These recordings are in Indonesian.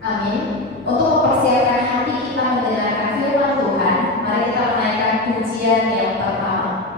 Amin. Untuk mempersiapkan hati kita mendengarkan firman Tuhan, mari kita menaikkan pujian yang pertama.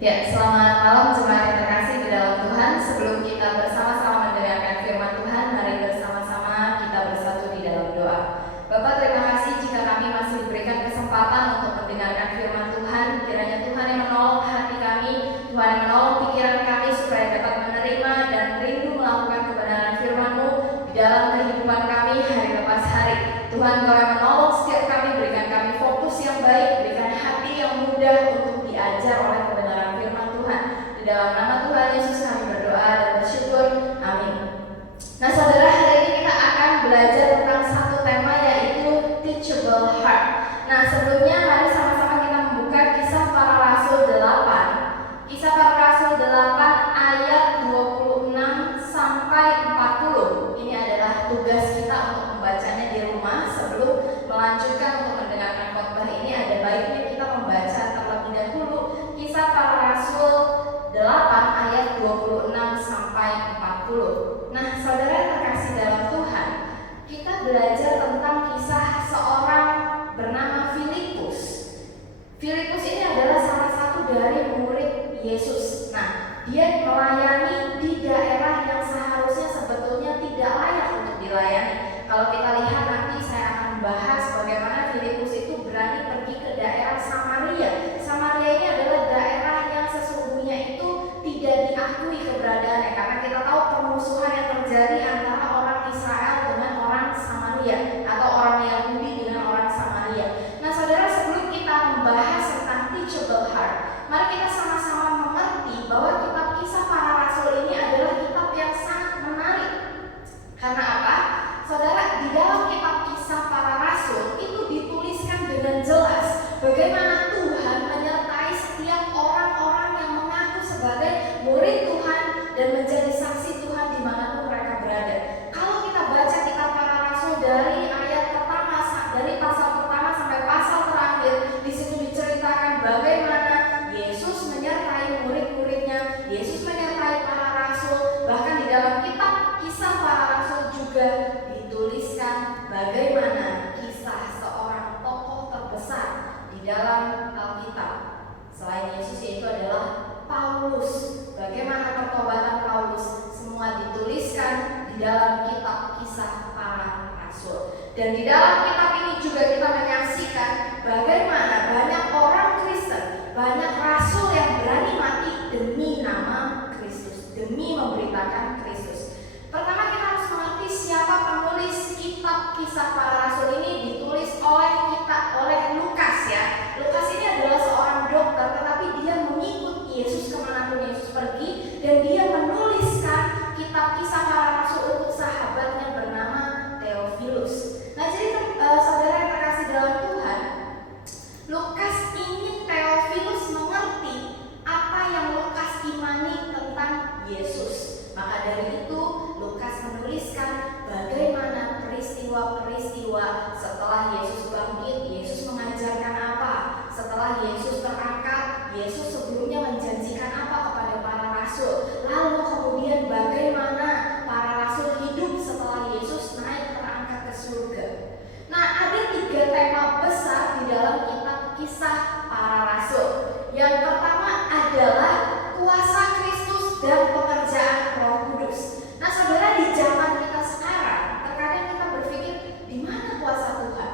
Ya, selamat malam jemaat yang terkasih di dalam Tuhan. Sebelum kita bersama-sama mendengarkan firman Tuhan, mari bersama-sama kita bersatu di dalam doa. Bapak, terima kasih jika kami masih diberikan kesempatan untuk mendengarkan firman Tuhan. Kiranya Tuhan yang menolong hati kami, Tuhan yang menolong pikiran kami supaya dapat menerima dan rindu melakukan kebenaran firman-Mu di dalam kehidupan kami hari lepas hari. Tuhan, Kau yang menolong setiap kami, berikan kami fokus yang baik, berikan hati yang mudah untuk diajar oleh kebenaran firman Tuhan. Di dalam nama Tuhan Yesus kami berdoa dan bersyukur. Amin. 40. Nah, saudara yang terkasih dalam Tuhan, kita belajar tentang kisah seorang bernama Filipus. Filipus ini adalah salah satu dari murid Yesus. Nah, dia melayani di daerah yang seharusnya sebetulnya tidak layak untuk dilayani. Kalau kita lihat nanti saya akan membahas bagaimana Filipus itu berani pergi ke daerah Samaria. Samaria ini adalah daerah yang sesungguhnya itu tidak diakui keberadaannya, karena kita tahu permusuhan yang terjadi antara orang Israel dengan orang Samaria atau orang Yahudi dengan orang Samaria. Nah, saudara, sebelum kita membahas tentang teachable heart, mari kita sama-sama mengerti bahwa kitab Kisah Para Rasul ini adalah kitab yang sangat menarik. Karena apa? Saudara, di dalam kitab Kisah Para Rasul itu dituliskan dengan jelas bagaimana Tuhan menyertai setiap orang-orang yang mengaku sebagai murid Tuhan dan menjadi saksi Tuhan dimanapun mereka berada. Kalau kita baca kitab Para Rasul dari ayat pertama, dari pasal pertama sampai pasal terakhir, di situ diceritakan bagaimana Yesus menyertai murid-muridnya, Yesus menyertai para rasul. Bahkan di dalam kitab Kisah Para Rasul juga dituliskan bagaimana kisah seorang tokoh terbesar di dalam Alkitab selain Yesus, yaitu adalah Paulus. Bagaimana pertobatan Paulus, semua dituliskan di dalam kitab Kisah Para Rasul. Dan di dalam kitab ini juga kita menyaksikan bagaimana banyak orang Kristen, banyak rasul yang berani mati demi nama Kristus, demi memberitakan Kristus. Pertama, kita harus mengerti siapa penulis kitab Kisah Para Rasul ini. Ditulis oleh Lukas, ya. Lukas ini adalah seorang dokter, tetapi dia mengikut Yesus kemanapun Yesus pergi, dan dia menuliskan kitab Kisah Para Rasul untuk sahabatnya bernama Theophilus. Nah, jadi saudara yang terkasih dalam Tuhan, Lukas ingin Theophilus mengerti apa yang Lukas imani tentang Yesus. Maka dari itu Lukas menuliskan bagaimana peristiwa-peristiwa setelah Yesus bangkit, Yesus mengajarkan apa, setelah Yesus terangkat, Yesus sebelumnya menjanjikan apa kepada para rasul, lalu kemudian bagaimana para rasul hidup setelah Yesus naik terangkat ke surga. Nah, ada 3 tema besar di dalam kitab Kisah Para Rasul. Yang pertama adalah kuasa Kristus dan pekerjaan Roh Kudus. Nah, saudara, di zaman kita sekarang terkadang kita berpikir, di mana kuasa Tuhan?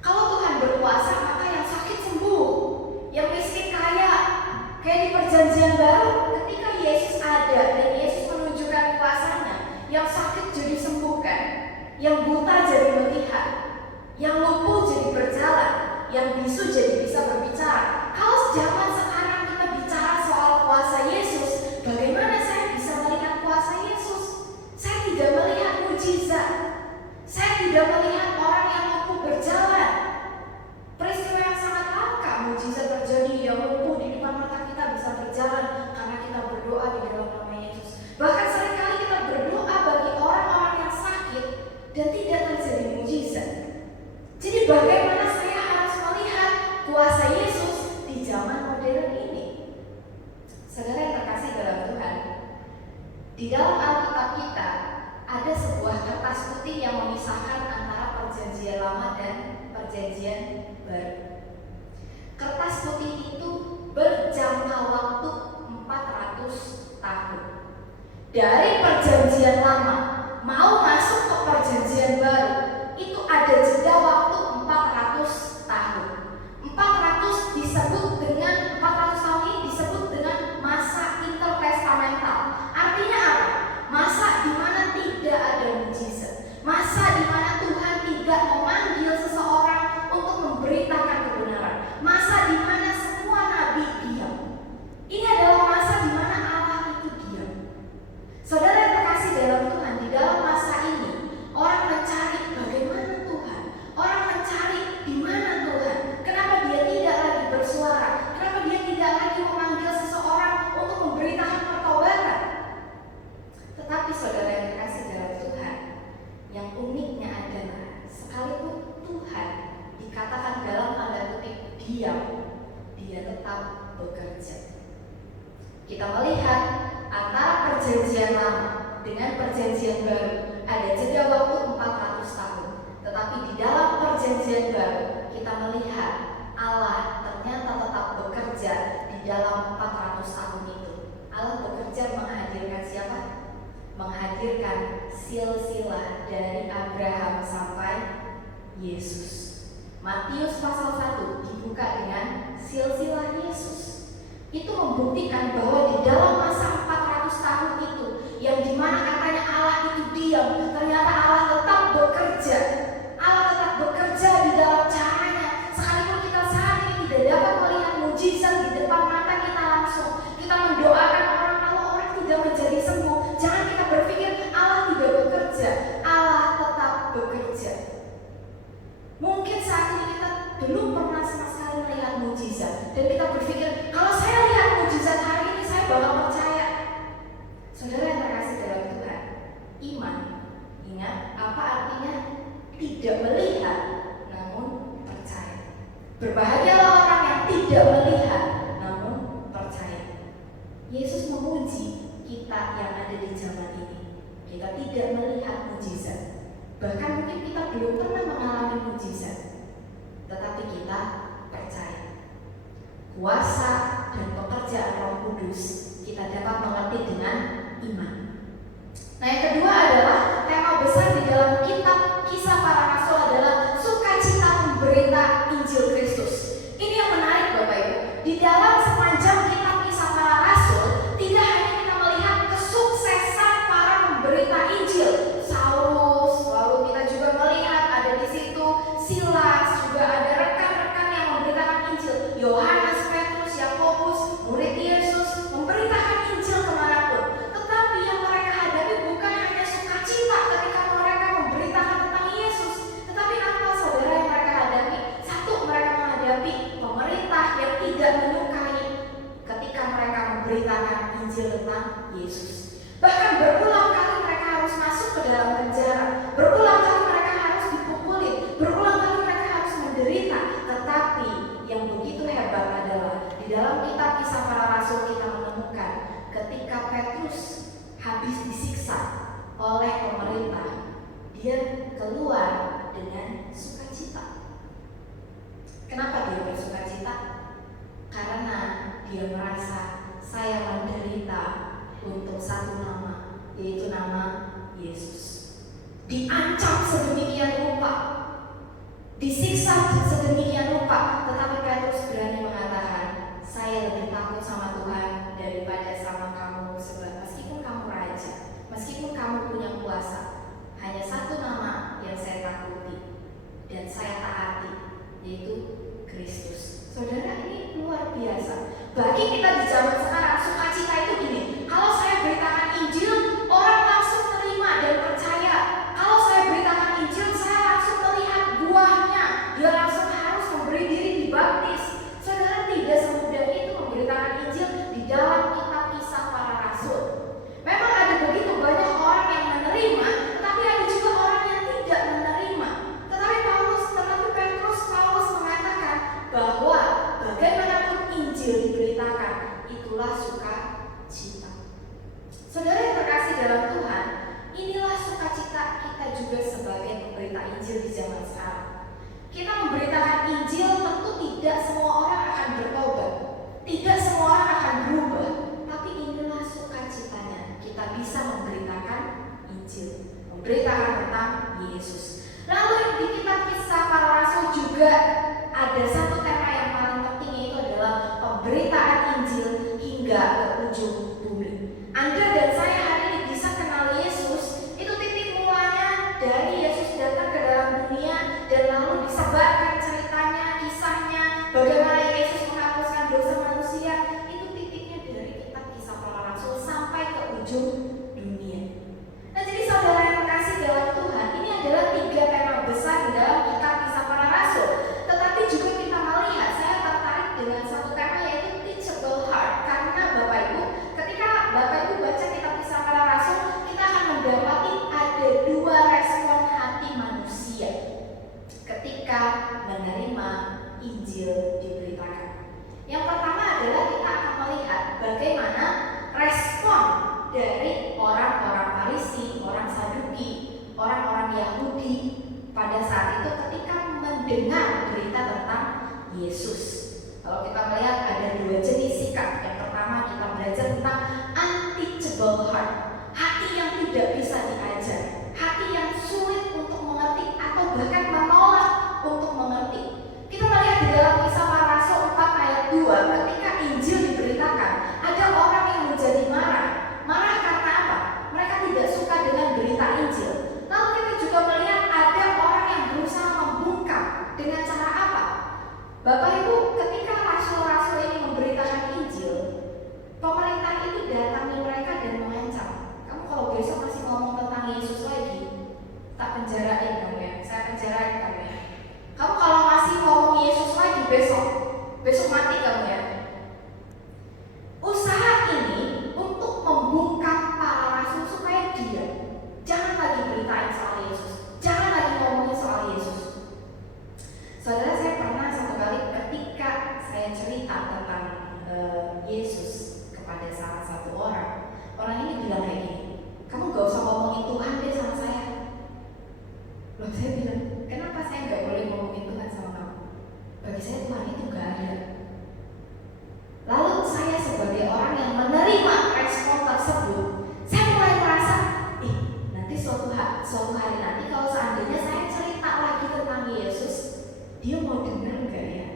Kalau Tuhan berkuasa, maka yang sakit sembuh, yang miskin kaya. Kayak di Perjanjian Baru, ketika Yesus ada dan Yesus menunjukkan kuasanya, yang sakit jadi sembuhkan, yang buta jadi melihat, yang lumpuh jadi berjalan, yang bisu jadi bisa berbicara. Kalau zaman sekarang kita bicara soal kuasa Yesus, bagaimana saya bisa melihat kuasa Yesus? Saya tidak melihat mujizat, saya tidak melihat orang yang lumpuh berjalan. Peristiwa yang sangat langka, mujizat terjadi, yang lumpuh di depan mata kita bisa berjalan karena kita berdoa di dalam nama Yesus. Bahkan seringkali kita berdoa bagi orang-orang yang sakit dan tidak terjadi mujizat. Jadi bagaimana saya harus melihat kuasa Yesus di zaman modern ini? Saudara yang terkasih dalam Tuhan, di dalam Alkitab kita ada sebuah kertas putih yang memisahkan antara Perjanjian Lama dan Perjanjian Baru. Kertas putih itu berjangka waktu 400 tahun. Dari Perjanjian Lama mau masuk ke Perjanjian Baru, itu ada jeda waktu 400 tahun. 400 disebut dengan 400 tahun ini disebut dengan masa intertestamental. Artinya apa? Masa di mana tidak ada mujizat. Masa di mana Tuhan tidak memanggil seseorang untuk memberitakan kebenaran. Masa di mana semua nabi diam. Ini adalah masa di mana Allah itu diam. Saudara yang terkasih dalam Tuhan, di dalam masa ini orang mencari bagaimana Tuhan. Orang mencari di mana Tuhan. Kenapa dia tidak lagi bersuara? Kenapa dia tidak lagi memanggil seseorang untuk memberitakan pertobatan? Tetapi saudara yang terkasih dalam Tuhan, yang uniknya adalah sekalipun Tuhan dikatakan dalam tanda kutip diam, dia tetap bekerja. Kita melihat antara perjanjian lama dengan perjanjian baru ada jeda waktu 400 tahun. Tetapi di dalam perjanjian baru kita melihat Allah ternyata tetap bekerja di dalam 400 tahun itu. Allah bekerja menghadirkan siapa? Menghadirkan silsilah dari Abraham sampai Yesus. Matius pasal 1 dibuka dengan silsilah Yesus. Itu membuktikan bahwa di dalam masa 400 tahun itu, yang dimana katanya Allah itu diam, ternyata Allah tetap bekerja. Allah tetap bekerja di dalam caranya. Sekalipun kita saat ini tidak dapat melihat mujizat di depan mata kita langsung, kita mendoakan orang kalau orang tidak menjadi sembuh, jangan kita berpikir Allah tidak bekerja. Allah tetap bekerja. Mungkin saat ini kita belum pernah sama sekali melihat mujizat, dan kita berpikir kalau saya lihat mujizat hari ini saya bakal percaya. Saudara yang terkasih dalam Tuhan, iman, ingat apa artinya? Tidak melihat namun percaya. Berbahagialah orang yang tidak melihat namun percaya. Yesus menguji kita yang ada di zaman ini. Kita tidak melihat mujizat, bahkan mungkin kita belum pernah mengalami mujizat, tetapi kita percaya. Kuasa dan pekerjaan Roh Kudus kita dapat mengerti dengan iman. Nah, yang kedua adalah tema besar di dalam kitab Kisah Para Rasul adalah sukacita memberita Injil Kristus. Ini yang menarik Bapak Ibu. Di dalam sepanjang kitab Kisah Para Rasul, tidak hanya kita melihat kesuksesan para pemberita Injil, Saulus, lalu kita juga melihat ada di situ Silas, juga ada rekan-rekan yang memberitakan Injil, Yohanes, Petrus, Yakobus, murid Yesus, memberitakan Injil kemanapun. Tetapi yang mereka hadapi bukan hanya sukacita ketika mereka memberitakan tentang Yesus, tetapi apa saudara yang mereka hadapi? Satu, mereka menghadapi pemerintah yang tidak menyukai ketika mereka memberitakan Injil tentang Yesus. Bahkan berulang kali mereka harus masuk ke dalam penjara, berulang kali mereka harus dipukulin, berulang kali mereka harus menderita. Tetapi yang begitu hebat adalah di dalam kitab Kisah Para Rasul kita menemukan ketika Petrus habis disiksa oleh pemerintah, dia keluar dengan sukacita. Kenapa dia bersukacita? Karena dia merasa saya menderita untuk satu nama, yaitu nama Yesus. Diancam sedemikian rupa, disiksa sedemikian rupa, tetapi Petrus berani mengatakan, saya lebih takut sama Tuhan daripada sama kamu, sebab meskipun kamu raja, meskipun kamu punya kuasa, hanya satu nama yang saya takuti dan saya taati, yaitu Kristus. Saudara, ini luar biasa. Bagi kita di zaman sekarang, sukacita itu gini, kalau saya beritakan Injil, orang langsung terima dan percaya. Kalau saya beritakan Injil, saya langsung melihat buahnya, dia langsung harus memberi diri dibaptis. Saudara, tidak semudah itu memberitakan Injil di dalam kitab Kisah Para Rasul. Memang ada begitu banyak orang yang menerima, tetapi ada juga orang yang tidak menerima. Tetapi Petrus Paulus mengatakan bahwa bagaimanapun Injil diberitakan, itulah sukacita. Saudara yang terkasih dalam Tuhan, inilah sukacita kita juga sebagai pemberita Injil di zaman sekarang. Kita memberitakan Injil, tentu tidak semua orang akan bertobat, tidak semua orang akan berubah, tapi inilah sukacitanya. Kita bisa memberitakan Injil, memberitakan tentang Yesus. Lalu di kitab Kisah Para Rasul juga ada satu tema yang paling penting, yaitu adalah pemberitaan Injil hingga ke ujung bumi. Anda dan saya hari ini bisa kenal Yesus, itu titik mulanya dari Yesus datang ke dalam dunia dan lalu disebarkan ceritanya, kisahnya, bagaimana Yesus menghapuskan dosa manusia. Itu titiknya dari kitab Kisah Para Rasul sampai ke ujung dunia. Nah, jadi saudara yang terkasih dalam Tuhan, ini adalah 3 tema besar di dalam kitab Kisah Para Rasul. Tetapi juga kita melihat, saya tertarik dengan satu tema, yaitu teachable heart. Karena Bapak Ibu, ketika Bapak Ibu baca kitab Kisah Para Rasul, kita akan mendapati ada 2 respon hati manusia ketika menerima Injil diberitakan. Yang pertama adalah kita akan melihat bagaimana respon dari orang-orang Farisi, orang Saduki, orang-orang Yahudi pada saat itu ketika mendengar berita tentang Yesus. Kalau kita melihat ada dua jenis sikap. Yang pertama kita belajar tentang unteachable heart, hati yang tidak bisa diajar, hati yang sulit untuk mengerti atau bahkan menolak untuk mengerti. Kita melihat di dalam Kisah Para Rasul 4 ayat 2 ketika Injil diberitakan, ada orang yang menjadi marah. Marah karena apa? Mereka tidak suka dengan berita Injil. Lalu kita juga melihat ada orang yang berusaha membungkam. Dengan cara apa? Bapak Ibu, ketika rasul-rasul ini memberitakan Injil, pemerintah itu datangi mereka dan mengancam. Kamu kalau besok masih ngomong tentang Yesus lagi, tak penjarain kamu ya, saya penjarain kamu ya. Kamu kalau masih ngomong Yesus lagi besok mati kamu ya. Usaha ini untuk membungkam para rasul supaya dia jangan lagi beritain soal Yesus, jangan lagi ngomongin soal Yesus. Saudara, saya pernah satu kali ketika saya cerita tentang Yesus kepada salah satu orang ini bilang kayak gini, kamu gak usah ngomongin Tuhan deh sama saya. Loh, saya bilang, kenapa saya gak boleh ngomongin Tuhan sama kamu? Bagi saya Tuhan itu gak ada. Lalu saya sebagai orang yang menerima respon tersebut, saya mulai merasa, nanti suatu hari nanti kalau seandainya saya cerita lagi tentang Yesus, dia mau dengar enggak ya?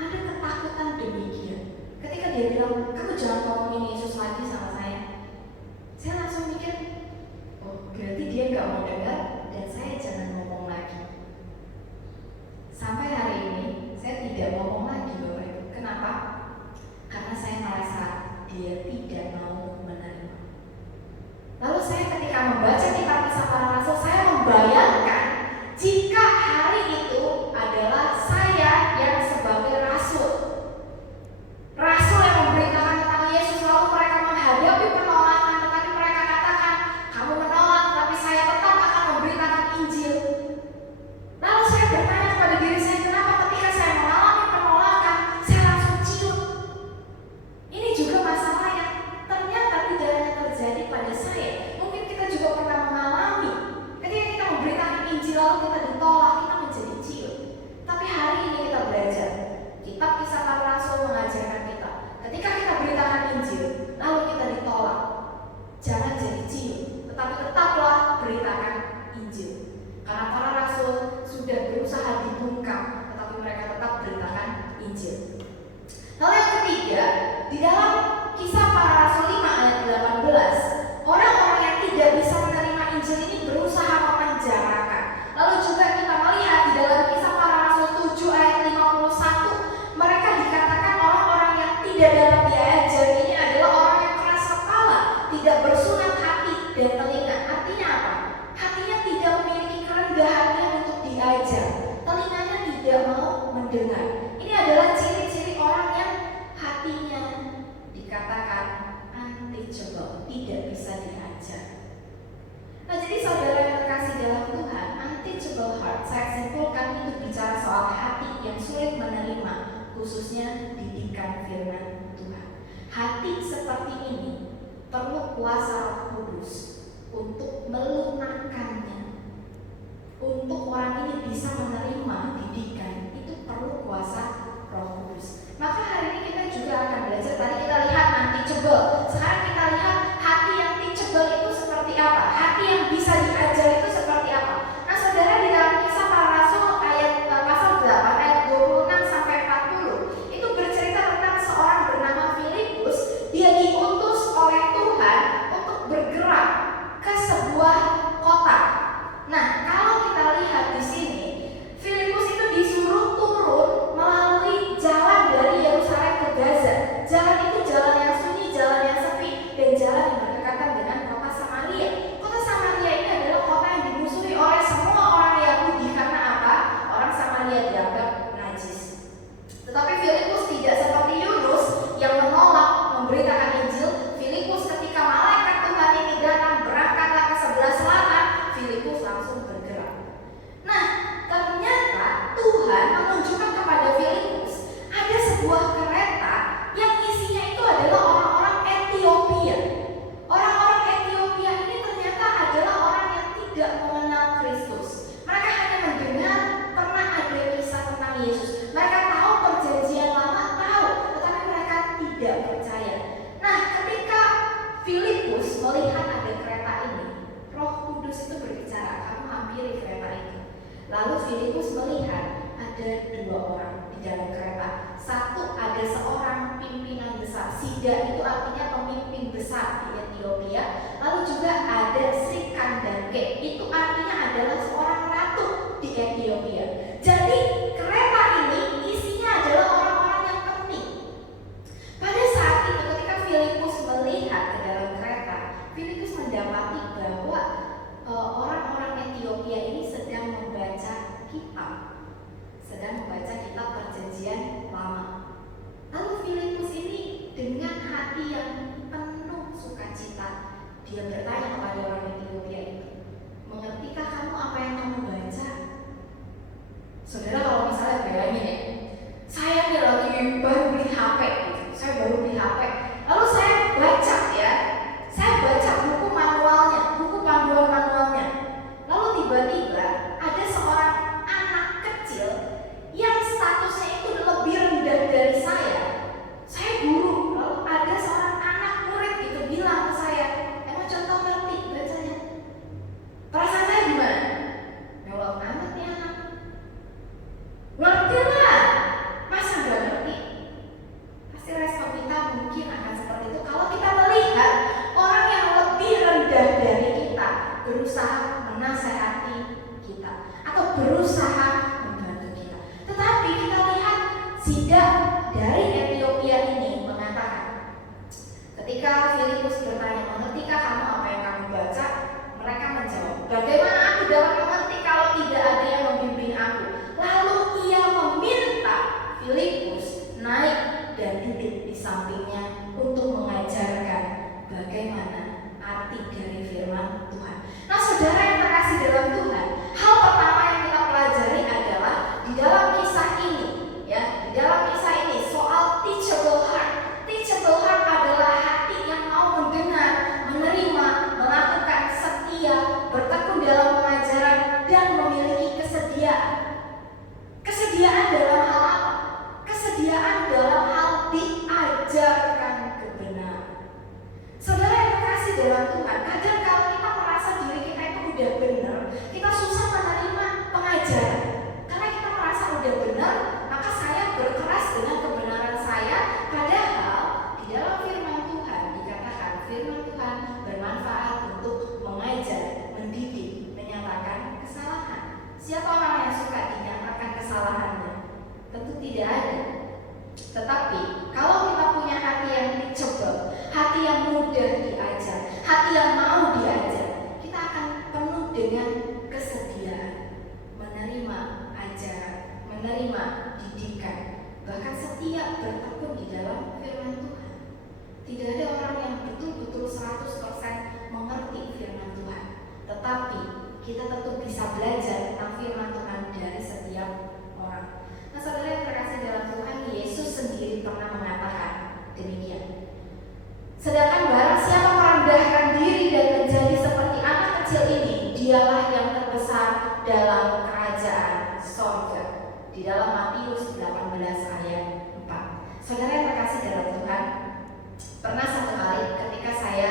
Ada ketakutan demikian. Ketika dia bilang, kamu jangan ngomongin Yesus lagi sama saya langsung mikir, oh berarti dia enggak mau dengar dan saya jangan ngomong lagi. Sampai hari ini saya tidak ngomong lagi Bapak Ibu. Kenapa? Karena saya merasa dia tidak mau menerima. Lalu saya ketika membaca kitab Kisah Para Rasul, saya membayangkan jika hari itu adalah saya yang sebagai rasul yang memberitakan tentang Yesus, lalu mereka menghadapi penolakan, tetapi mereka katakan, kamu menolak, tapi saya tetap akan memberitakan Injil. Lalu saya bertanya kepada diri saya, kenapa ketika saya mengalami penolakan, saya langsung ciut. Ini juga masalah yang ternyata tidak hanya terjadi pada saya. Mungkin kita juga pernah mengalami ketika kita memberitakan Injil lalu kita ditolak, kita menjadi ciut. Tapi hari ini kita belajar, kitab Kisah Para Rasul mengajarkan kita, ketika kita beritakan Injil lalu kita ditolak, jangan jadi ciut, tetapi tetaplah beritakan Injil. Karena para rasul sudah berusaha dibungkam, tetapi mereka tetap beritakan Injil. Lalu yang ketiga, di dalam Kisah Para Rasul 5 ayat 18, orang-orang yang tidak bisa menerima Injil ini berusaha memenjarakan. Lalu juga kita melihat di dalam Kisah Para Rasul 7 ayat 51, mereka dikatakan orang-orang yang tidak dapat diajar ini adalah orang yang keras kepala, tidak bersunat hati dan telinga. Artinya apa? Hatinya tidak memiliki kerendahan hatian untuk diajar, telinganya tidak mau mendengar. Ini adalah ciri-ciri orang yang hatinya dikatakan unteachable, tidak bisa diajar. Nah, jadi saudara yang terkasih dalam Tuhan, unteachable heart, saya simpulkan itu bicara soal hati yang sulit menerima, khususnya didikan firman Tuhan. Hati seperti ini perlu kuasa Roh Kudus untuk melunakkannya. Untuk orang ini bisa menerima didikan, itu perlu kuasa Roh Kudus. Maka hari ini kita juga akan belajar. Tadi kita lihat unteachable, sekarang kita lihat hati yang teachable itu seperti apa, hati yang bisa diajar itu seperti apa. Nah saudara, di dalam Kisah Para Rasul pasal 8 ayat 26 sampai 40 itu bercerita tentang seorang bernama Filipus. Dia diutus oleh Tuhan untuk bergerak ke sebuah kota. Nah, kalau kita lihat di sini, Filipus itu disuruh turun melalui jalan dari Yerusalem ke Gaza. Jalan itu jalan yang sunyi, jalan yang sepi. tidak percaya. Nah, ketika Filipus melihat ada kereta ini, Roh Kudus itu berbicara, kamu hampiri kereta itu. Lalu Filipus melihat ada dua orang di dalam kereta. Satu, ada seorang pimpinan besar. Sida itu artinya pemimpin besar di Ethiopia. Lalu juga ada Sri Kandake, itu artinya adalah seorang ratu di Ethiopia. Jadi kereta ini isinya adalah orang-orang yang penting. Pada saat itu ketika Filipus melihat ke dalam kereta, Filipus mendapati bahwa orang-orang Ethiopia ini sedang membaca kitab Perjanjian Lama. Lalu Filipus ini dengan hati yang penuh sukacita, dia bertanya kepada orang Ethiopia itu, mengertikah kamu apa yang kamu baca? Saudara, kalau misalnya bayangin ya, saya nih lagi baru beli HP gitu. Saya baru beli HP, lalu saya baca ya, saya baca buku manualnya, buku panduan manualnya. Lalu tiba-tiba ada seorang anak kecil yang statusnya itu lebih rendah dari saya. Saya guru, lalu ada seorang anak murid gitu bilang ke saya, emang contoh ngerti bacanya? Perasaan saya gimana? Nyolong amat nih anak. Ngerti lah, masa gak ngerti? Pasti respon kita mungkin akan seperti itu kalau kita melihat orang yang lebih rendah dari kita berusaha menasehati kita atau berusaha membantu kita. Tetapi kita lihat Sida dari Ethiopia ini mengatakan, ketika Filipus bertanya, mengertikah kamu apa yang kamu baca? Mereka menjawab, bagaimana aku dapat mengerti kalau tidak ada yang membimbing aku? Lalu ia meminta Filipus naik dan duduk di sampingnya untuk mengajarkan bagaimana arti dari firman Tuhan. Nah, saudara yang terkasih dalam Tuhan, hal pertama yang kita pelajari adalah di dalam kisah ini, ya, di dalam kisah ini soal teachable heart. Teachable heart adalah hati yang mau mendengar, menerima, melakukan, setia, bertekun dalam pengajaran dan memiliki kesediaan. Kesediaan dalam hal apa? Kesediaan dalam hal diajarkan kebenaran. Saudara yang terkasih dalam Tuhan, kadang kalau kita merasa diri kita itu udah benar, kita susah menerima pengajaran. Karena kita merasa udah benar, maka saya berkeras dengan kebenaran saya. Padahal di dalam firman Tuhan dikatakan firman Tuhan bermanfaat untuk mengajar, mendidik, menyatakan kesalahan. Siapa orang yang suka dinyatakan kesalahannya? Tentu tidak ada. Tetapi kalau kita punya hati yang teachable, hati yang mudah diajar, hati yang mau diajar, kita akan penuh dengan kesediaan menerima ajaran, menerima didikan, bahkan setia bertekun di dalam firman Tuhan. Tidak ada orang yang betul-betul 100% mengerti firman Tuhan, tetapi kita tentu bisa belajar tentang firman Tuhan dari setiap orang. Nah, saudara yang terkasih dalam Tuhan, Yesus sendiri pernah mengatakan demikian. Sedangkan barang siapa merendahkan diri dan menjadi seperti anak kecil ini, dialah yang terbesar dalam kerajaan sorga. Di dalam Matius 18 ayat 4. Saudara yang terkasih dalam Tuhan, pernah satu kali ketika saya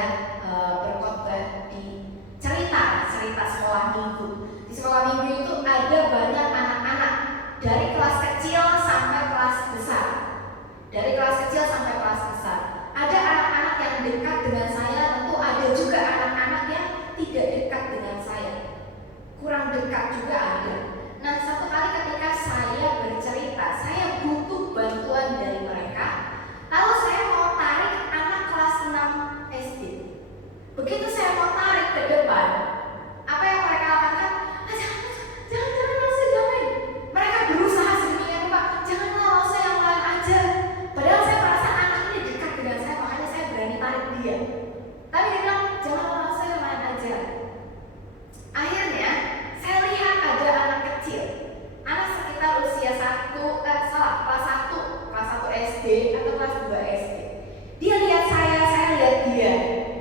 berkhotbah di cerita sekolah minggu. Di sekolah minggu itu ada banyak anak-anak dari kelas kecil sampai kelas besar. Dari kelas kecil sampai kelas besar. Ada anak-anak yang dekat dengan saya, tentu ada juga anak-anak yang tidak dekat dengan saya. Kurang dekat juga ada. Nah, satu kali ketika saya bercerita, saya butuh bantuan dari mereka. Lalu saya mau tarik anak kelas 6 SD. Begitu saya mau tarik ke depan, apa yang mereka lakukan? Jangan langsung jangan. Mereka berusaha sedemikian rupa, janganlah langsung yang lain aja. Padahal saya merasa anak ini dekat dengan saya, makanya saya berani tarik dia. Tapi dia bilang, janganlah langsung yang lain aja. Akhirnya saya lihat ada anak kecil, anak sekitar usia kelas 1 SD atau kelas 2 SD. Dia lihat saya lihat dia.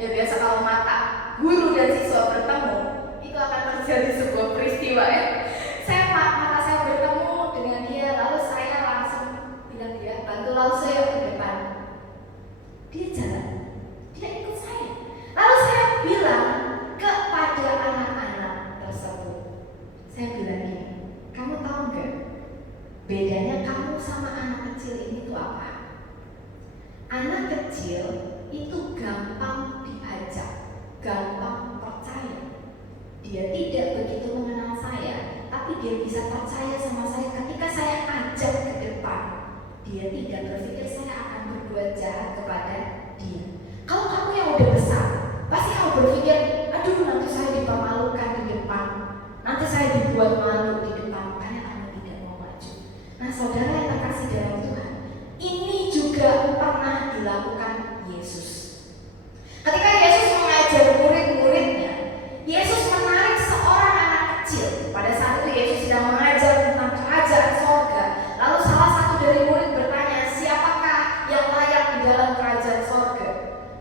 Ya biasa kalau mata guru dan siswa bertemu, itu akan terjadi sebuah peristiwa ya. Mata saya bertemu dengan dia, lalu saya langsung bilang dia, bantu lalu saya ke depan. kecil itu gampang diajak, gampang percaya. Dia tidak begitu mengenal saya, tapi dia bisa percaya sama saya ketika saya ajak ke depan. Dia tidak berpikir saya akan berbuat jahat kepada dia. Kalau kamu yang udah besar, pasti kamu berpikir, aduh nanti saya dipermalukan di depan, nanti saya dibuat malu di depan, makanya kamu tidak mau maju. Nah saudara yang terkasih dalam Tuhan, ini juga pernah dilakukan Yesus. Ketika Yesus mengajar murid-muridnya, Yesus menarik seorang anak kecil. Pada saat itu Yesus sedang mengajar tentang kerajaan sorga. Lalu salah satu dari murid bertanya, siapakah yang layak di dalam kerajaan sorga?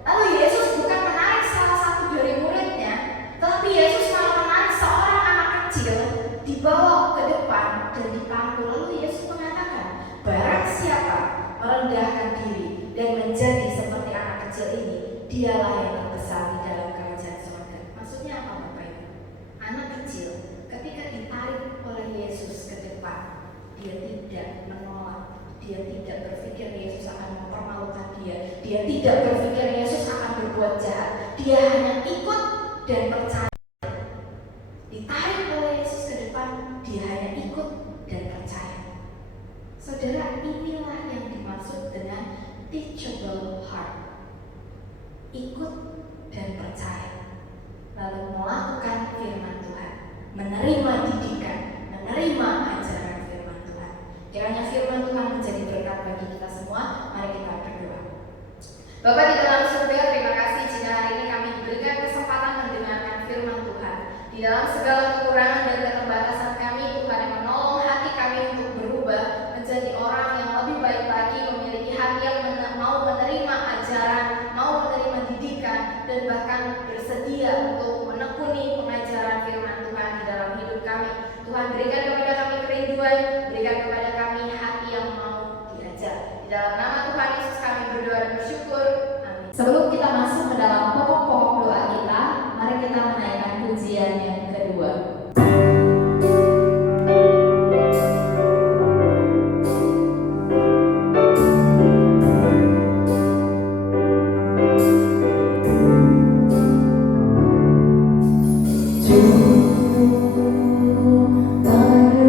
Lalu Yesus bukan menarik salah satu dari muridnya, tetapi Yesus malah menarik seorang anak kecil, dibawa ke depan dan dipanggul. Lalu Yesus mengatakan, barang siapa merendahkan diri dan menjadi seperti anak kecil ini, dialah yang terbesar di dalam kerajaan sorga. Maksudnya apa Bapak Ibu? Anak kecil ketika ditarik oleh Yesus ke depan, dia tidak menolak, dia tidak berpikir Yesus akan mempermalukan dia, dia tidak berpikir Yesus akan berbuat jahat, dia hanya ikut dan percaya. Ditarik oleh Yesus ke depan, dia hanya ikut dan percaya. Saudara, inilah yang dimaksud dengan teachable heart. Ikut dan percaya, lalu melakukan firman Tuhan, menerima didikan, menerima ajaran firman Tuhan. Kiranya firman Tuhan menjadi berkat bagi kita semua. Mari kita berdoa. Bapa di dalam surga, terima kasih jika hari ini kami diberikan kesempatan mendengarkan firman Tuhan. Di dalam segala kekurangan dan keterbatasan kami, Tuhan yang menolong hati kami untuk berubah menjadi orang yang lebih baik lagi, memiliki hati yang mau menerima ajaran, mau menerima didikan, dan bahkan bersedia untuk menekuni pengajaran firman Tuhan di dalam hidup kami. Tuhan, berikan kepada kami kerinduan, berikan kepada kami hati yang mau diajar. Di dalam nama Tuhan Yesus kami berdoa dan bersyukur. Amin. Sebelum kita masuk ke dalam pokok-pokok doa kita, mari kita menaikkan pujian yang kedua. Tuhan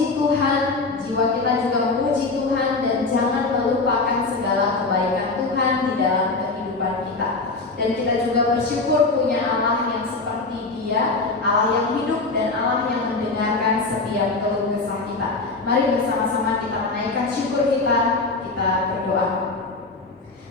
memuji Tuhan, jiwa kita juga memuji Tuhan, dan jangan melupakan segala kebaikan Tuhan di dalam kehidupan kita. Dan kita juga bersyukur punya Allah yang seperti Dia, Allah yang hidup dan Allah yang mendengarkan setiap keluh kesah kita. Mari bersama-sama kita menaikkan syukur kita berdoa.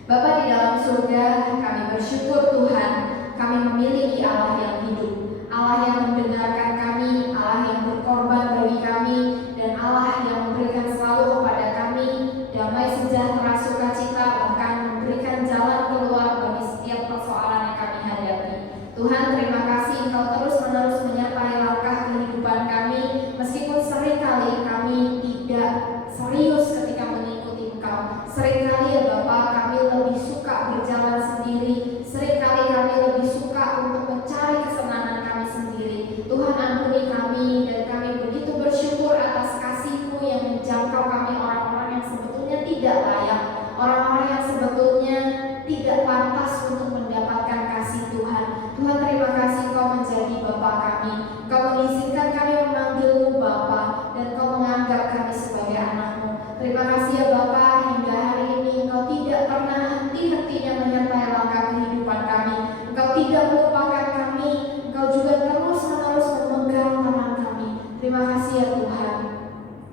Bapa di dalam surga, kami bersyukur Tuhan, kami memiliki Allah yang hidup, Allah yang mendengarkan kami, Allah yang berkorban bagi kami, dan Allah yang memberikan selalu kepada kami damai sejahtera sukacita, bahkan memberikan jalan keluar bagi setiap persoalan yang kami hadapi. Tuhan, terima kasih Engkau terus-menerus menyertai langkah kehidupan kami, meskipun seringkali kami tidak serius ketika mengikuti Engkau. Seringkali ya Bapak, kami lebih suka berjalan sendiri, seringkali kami lebih suka untuk mencari kesenangan kami sendiri. Tuhan, ampuni kami, dan kami begitu bersyukur atas kasih-Mu yang menjangkau kami, orang-orang yang sebetulnya tidak layak, orang-orang yang sebetulnya tidak pantas untuk mendapatkan kasih Tuhan. Tuhan, terima kasih Kau menjadi Bapa kami, Kau mengizinkan kami memanggil-Mu Bapa, dan Kau menganggap kami sebagai anak-Mu. Terima kasih ya Bapa, hingga hari ini Engkau tidak pernah henti-hentinya menyertai langkah kehidupan kami. Engkau tidak melupakan kami, Engkau juga terus-menerus memegang tangan kami. Terima kasih ya Tuhan.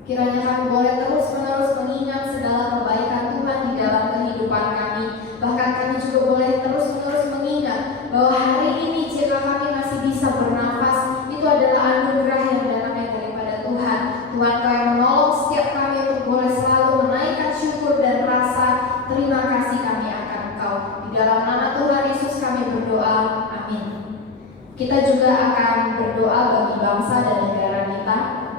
Kiranya kami boleh terus-menerus mengingat segala kebaikan Tuhan di dalam kehidupan kami. Bahkan kami juga boleh terus-menerus mengingat bahwa hari ini jika kami masih bisa bernafas, itu adalah anugerah yang datangnya daripada Tuhan. Tuhan, Kau yang menolong setiap kami untuk boleh selalu menaikkan syukur dan rasa terima kasih kami akan Engkau. Di dalam nama Tuhan Yesus kami berdoa, amin. Kita juga akan berdoa bagi bangsa dan negara kita.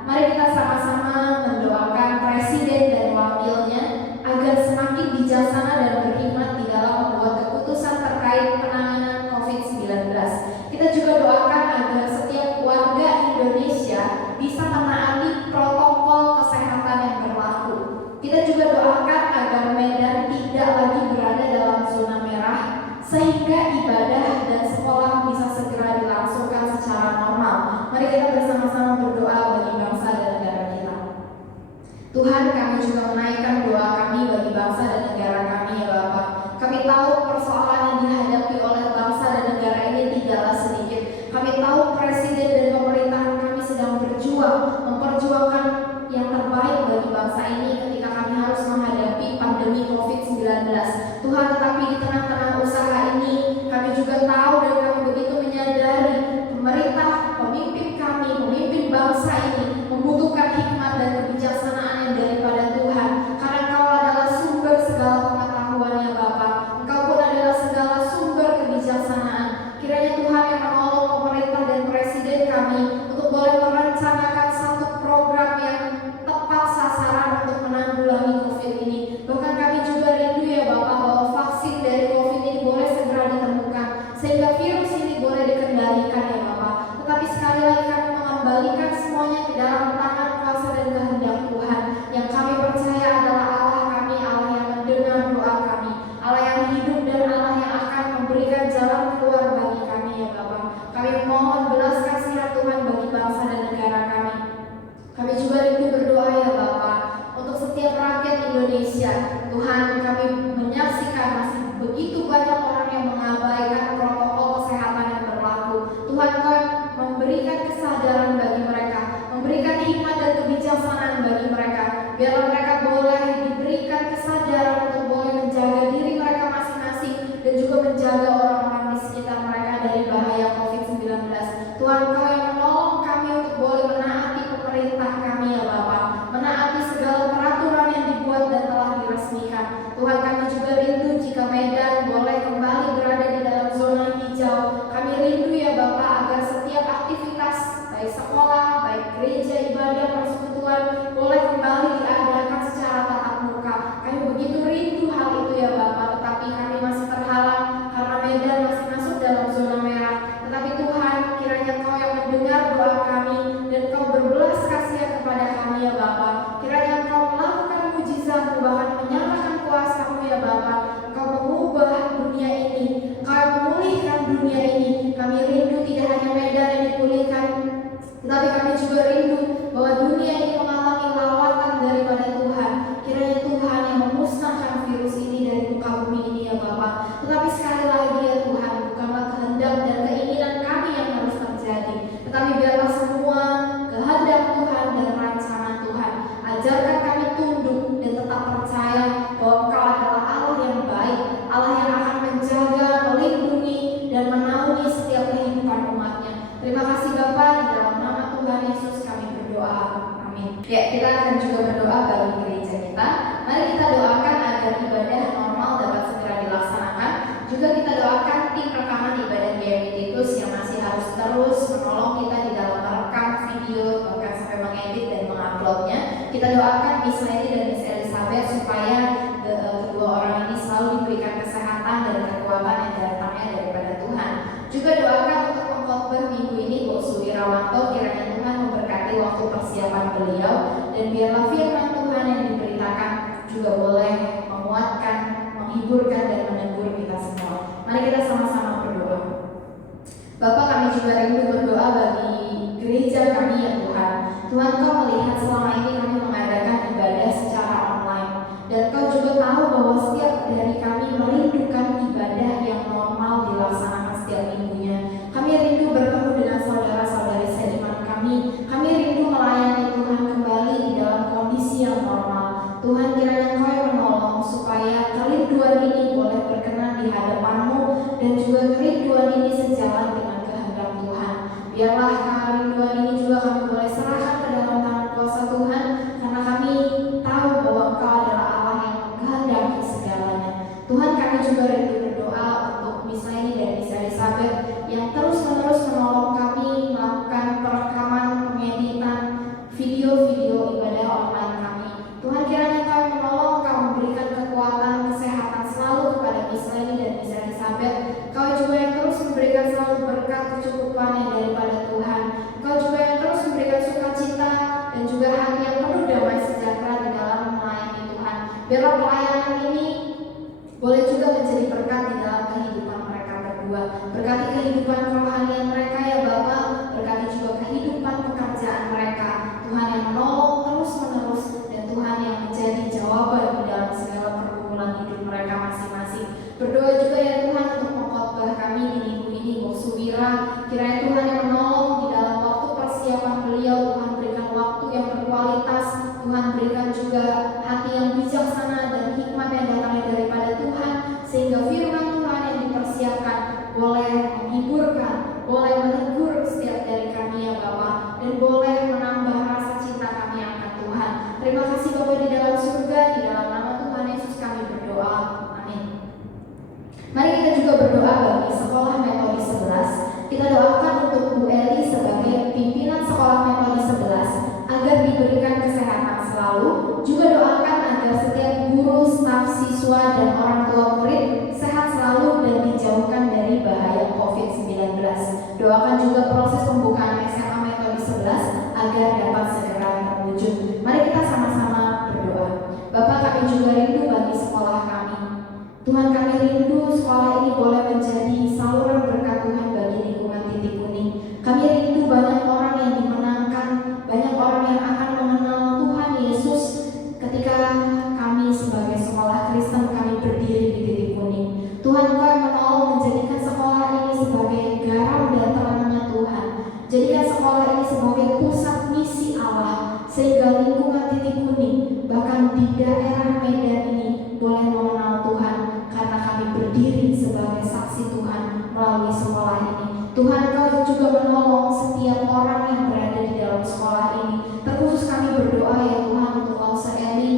Mari kita sama-sama mendoakan presiden dan wakilnya agar semakin bijaksana dan berhikmat di dalam membuat keputusan terkait penanganan COVID-19. Kita juga doakan agar setiap warga Indonesia bisa menaati protokol kesehatan yang berlaku. Kita juga doakan agar Medan tidak lagi berada dalam zona merah, sehingga ibadah dan sekolah bisa segera dilangsungkan secara normal. Mari kita bersama-sama berdoa bagi bangsa dan negara kita. Tuhan, kami juga menaikkan doa kami bagi bangsa dan negara kami ya Bapak. Kami tahu persoalan yang dihadapi oleh bangsa dan negara ini tidaklah sedikit. Kami tahu presiden dan pemerintahan kami sedang berjuang, memperjuangkan yang terbaik bagi bangsa ini ketika kami harus menghadapi pandemi COVID-19. Tuhan, tetapi di tengah-tengah usaha ini, kami juga tahu dan kami begitu menyadari pemerintah, pemimpin kami, pemimpin bangsa ini membutuhkan hikmat dan kebijaksanaan yang daripada Tuhan. Karena Engkau adalah sumber segala pengetahuan ya Bapa. Engkau pun adalah segala sumber kebijaksanaan. Kiranya Tuhan yang menolong pemerintah dan presiden kami untuk boleh merencanakan satu program yang tepat sasaran untuk menanggulangi COVID ini. Bahkan kami juga rindu ya Bapak bahwa vaksin dari COVID ini boleh segera ditemukan, sehingga virus ini boleh dikendalikan ya Bapak. Tetapi sekali lagi kami mengembalikan semuanya ke dalam tangan kuasa dan kehendak Tuhan, yang kami percaya adalah Allah kami, Allah yang mendengar doa kami, Allah yang hidup dan Allah yang akan memberikan jalan keluar bagi kami ya Bapak. Kami mohon belas kasihan Tuhan bagi bangsa dan negara kami. Kami juga rindu berdoa ya Bapak untuk setiap rakyat Indonesia. Tuhan, kami menyaksikan masih begitu banyak orang yang mengabaikan protokol kesehatan yang berlaku. Tuhan, Kau memberikan kesadaran bagi mereka, memberikan hikmat dan kebijaksanaan bagi mereka. Biarlah mereka boleh diberikan kesadaran untuk boleh menjaga diri mereka masing-masing dan juga menjaga orang-orang di sekitar mereka dari bahaya COVID-19. Tuhan, Kau yang menolong kami untuk boleh menaati pemerintah kami ya Bapak, menaati segala peraturan yang dibuat dan telah diresmikan. Tuhan, kami juga rindu jika Medan boleh kembali berada di dalam zona hijau. Kami rindu ya Bapak agar setiap aktivitas baik sekolah, baik gereja, ibadah, persekutuan boleh kembali diadakan secara tatap muka. Kami begitu rindu hal itu ya Bapak, tetapi kami masih terhalang karena Medan masih masuk dalam zona merah. Tetapi Tuhan, kiranya Kau yang mendengar doa kami dan Kau berbelas kasihan kepada kami ya Bapak. Kiranya Kau melakukan mujizat-Mu, bahkan menyatakan kuasa-Mu ya Bapak. Kau mengubah dunia ini, Kau memulihkan dunia ini. Kami rindu tidak hanya Medan yang dipulihkan, tetapi kami juga rindu bahwa dunia ini mengalami envelope-nya. Kita doakan Miss Lady dan Miss Elizabeth supaya kedua orang ini selalu diberikan kesehatan dan kekuatan yang datangnya daripada Tuhan. Juga doakan untuk pengkhotbah minggu ini Bu Suwirawanto, kiranya Tuhan memberkati waktu persiapan beliau, dan biarlah firman Tuhan yang diberitakan juga boleh menguatkan, menghiburkan, dan menegur kita semua. Mari kita sama-sama berdoa. Bapak, kami juga rindu berdoa bagi gereja kami ya Tuhan. Tuhan, Kau melihat selama ini kami mengadakan ibadah secara online, dan Kau juga tahu bahwa setiap dari kami merindukan ibadah yang normal dilaksanakan setiap minggunya. Kami rindu bertemu dengan saudara-saudari seiman kami. Kami rindu melayani Tuhan kembali di dalam kondisi yang normal. Tuhan, kiranya Kau yang menolong supaya kerinduan ini boleh berkenan di hadapan-Mu, dan juga kerinduan ini sejalan dengan kehendak Tuhan. Biarlah kerinduan ini juga kami boleh serahkan ke dalam tangan kuasa Tuhan, karena kami tahu bahwa Engkau adalah Allah yang menghendaki segalanya. Tuhan, kami juga rindu berdoa untuk Miss Leni dan Miss Elizabeth yang terus-menerus menolong kami melakukan perekaman, pengeditan video-video ibadah online kami. Tuhan, kiranya Kau menolong, Kau memberikan kekuatan, kesehatan selalu kepada Miss Leni dan Miss Elizabeth. Kau juga yang terus memberikan selalu berkat kecukupan yang daripada Tuhan. Kau juga yang terus memberikan sukacita dan juga hati yang penuh damai sejahtera di dalam melayani Tuhan. Biarlah pelayanan ini boleh juga menjadi berkat di dalam kehidupan mereka berdua. Berkati kehidupan kerohanian mereka ya Bapa, berkati juga kehidupan pekerjaan mereka. Tuhan yang menolong terus-menerus, dan Tuhan yang menjadi jawaban di dalam segala pergumulan hidup mereka masing-masing. Berdoa juga ya Tuhan untuk pengkhotbah kami di minggu ini, Bu Suwira. Kiranya Tuhan yang menolong di dalam waktu persiapan beliau. Tuhan berikan waktu yang berkualitas. Tuhan berikan juga hati yang bijaksana dan hikmat yang datangnya daripada Tuhan, sehingga firman Tuhan yang dipersiapkan boleh menghiburkan, boleh menegur setiap dari kami ya Bapa, dan boleh menambah rasa cinta kami akan Tuhan. Terima kasih Bapa di dalam surga, di dalam nama Tuhan Yesus kami berdoa. Amin. Mari kita juga berdoa bagi Sekolah Metode 11. Kita doakan untuk Bu Eli sebagai pimpinan Sekolah Metode 11 agar diberikan kesehatan selalu. Juga doakan agar setiap guru, staf, siswa, dan orang tua murid sehat selalu dan dijauhkan dari bahaya COVID-19. Doakan juga proses pembukaan SMA Metode 11 agar dapat segera terwujud. Mari kita sama-sama berdoa. Bapak, kami juga rindu bagi sekolah kami. Tuhan, kami rindu sekolah ini boleh menjadi saluran berkat Tuhan bagi lingkungan Titik Kuning. Kami rindu banyak orang yang dimenangkan, banyak orang yang akan mengenal Tuhan Yesus ketika kami sebagai sekolah Kristen kami berdiri di Titik Kuning. Tuhan, Kau yang menolong menjadikan sekolah ini sebagai garam dan terangnya Tuhan. Jadikan sekolah ini sebagai pusat misi Allah, sehingga lingkungan Titik Kuning, bahkan di daerah Medan ini boleh mengenal Tuhan, karena kami berdiri sebagai saksi Tuhan melalui sekolah ini. Tuhan, Kau juga menolong setiap orang yang berada di dalam sekolah ini. Terkhusus kami berdoa ya Tuhan untuk Lause Eli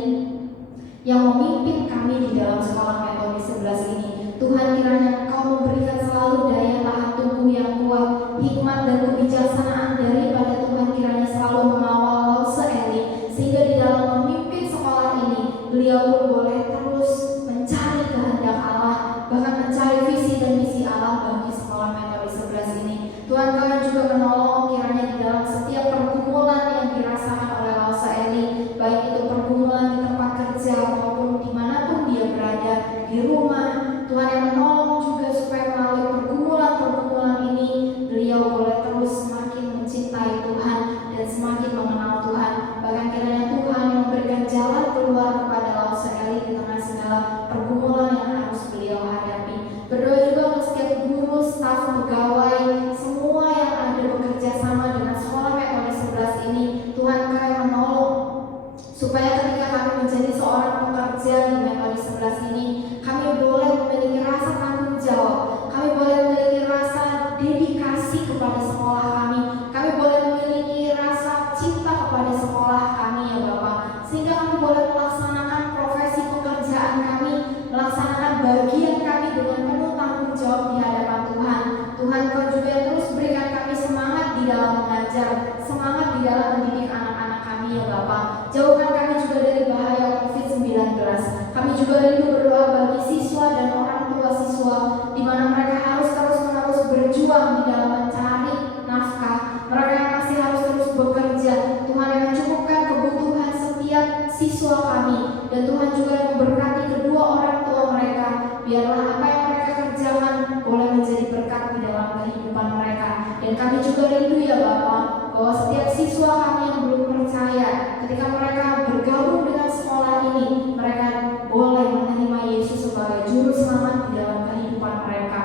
yang memimpin kami di dalam Sekolah Metode 11 ini. Tuhan, kiranya Kau memberikan selalu daya tahan tubuh yang kuat, hikmat dan kebijaksanaan daripada Tuhan, kiranya selalu mengawal Lause Eli, sehingga di dalam memimpin sekolah ini beliau pun boleh terus mencari kehendak Allah, bahkan mencari visi dan misi Allah bagi Sekolah Metode 11 ini. Tuhan, Kau yang juga menolong kiranya di dalam setiap pergumulan yang dirasakan oleh Lause Eli, baik itu pergumulan di tempat kerja maupun dimanapun dia berada, di rumah. Tuhan yang menolong juga supaya melalui pergumulan-pergumulan ini beliau boleh terus semakin mencintai Tuhan dan semakin mengenal Tuhan. Bahkan kiranya Tuhan yang memberikan jalan keluar kepada Lause Eli di tengah segala pergumulan yang harus beliau hadapi. Berdoa juga untuk setiap guru, staf, pegawai, semua yang ada bekerja sama dengan Sekolah Metode 11 ini. Tuhan, Kau yang menolong supaya ketika kami menjadi seorang pekerja di Metode 11 ini, kami boleh memiliki rasa tanggung jawab, kami boleh memiliki rasa dedikasi kepada sekolah kami boleh memiliki rasa cinta kepada sekolah kami ya Bapak, sehingga kami boleh melaksanakan profesi pekerjaan kami, melaksanakan bagian kami dengan penuh tanggung jawab di hadapan Tuhan. Tuhan, Kau juga yang juga rindu ya Bapak, bahwa setiap siswa kami yang belum percaya, ketika mereka bergabung dengan sekolah ini, mereka boleh menerima Yesus sebagai juru selamat di dalam kehidupan mereka.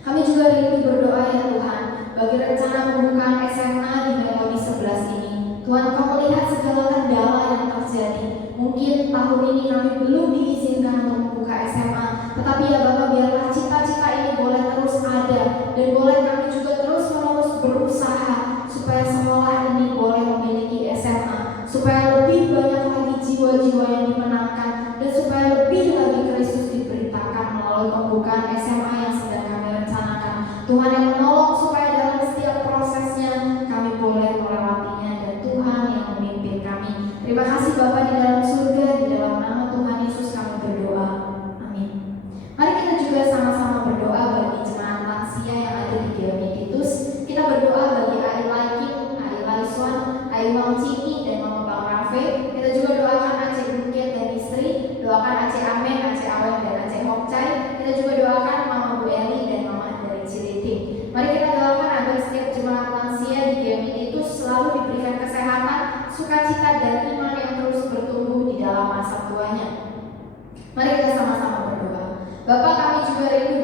Kami juga rindu berdoa ya Tuhan, bagi rencana pembukaan SMA di Melodi 11 ini. Tuhan, Kau melihat segala kendala yang terjadi. Mungkin tahun ini kami belum diizinkan untuk membuka SMA, tetapi ya Bapak, biarlah cita-cita ini boleh terus ada, dan boleh kami juga terus-menerus berusaha supaya sekolah ini boleh memiliki SMA, supaya lebih banyak lagi jiwa-jiwa yang dimenangkan, dan supaya lebih lagi Kristus diberitakan melalui pembukaan SMA yang sedang kami rencanakan. Tuhan yang menolong supaya dalam setiap prosesnya kami boleh melewatinya, dan Tuhan yang memimpin kami. Terima kasih Bapa di dalam surga, di dalam nama Tuhan Yesus kami berdoa. Amin. Mari kita juga sama-sama berdoa bagi jemaat lansia yang ada di Geomeditus. Kita berdoa bagi Ailai Kim, Ailai Swan, Aiwang Ciki, dan Mama Bang Rafe. Kita juga doakan Aceh Bukit dan istri, doakan Aceh Amen, Aceh Awen, dan Aceh Hokcai. Kita juga doakan Mama Bu Eli dan Mama dari Ciliting. Mari kita doakan agar setiap jemaat lansia di Geomeditus selalu diberikan kesehatan, sukacita, dan iman yang terus bertumbuh di dalam masa tuanya. Mari kita sama-sama berdoa. Bapak, kami juga rindu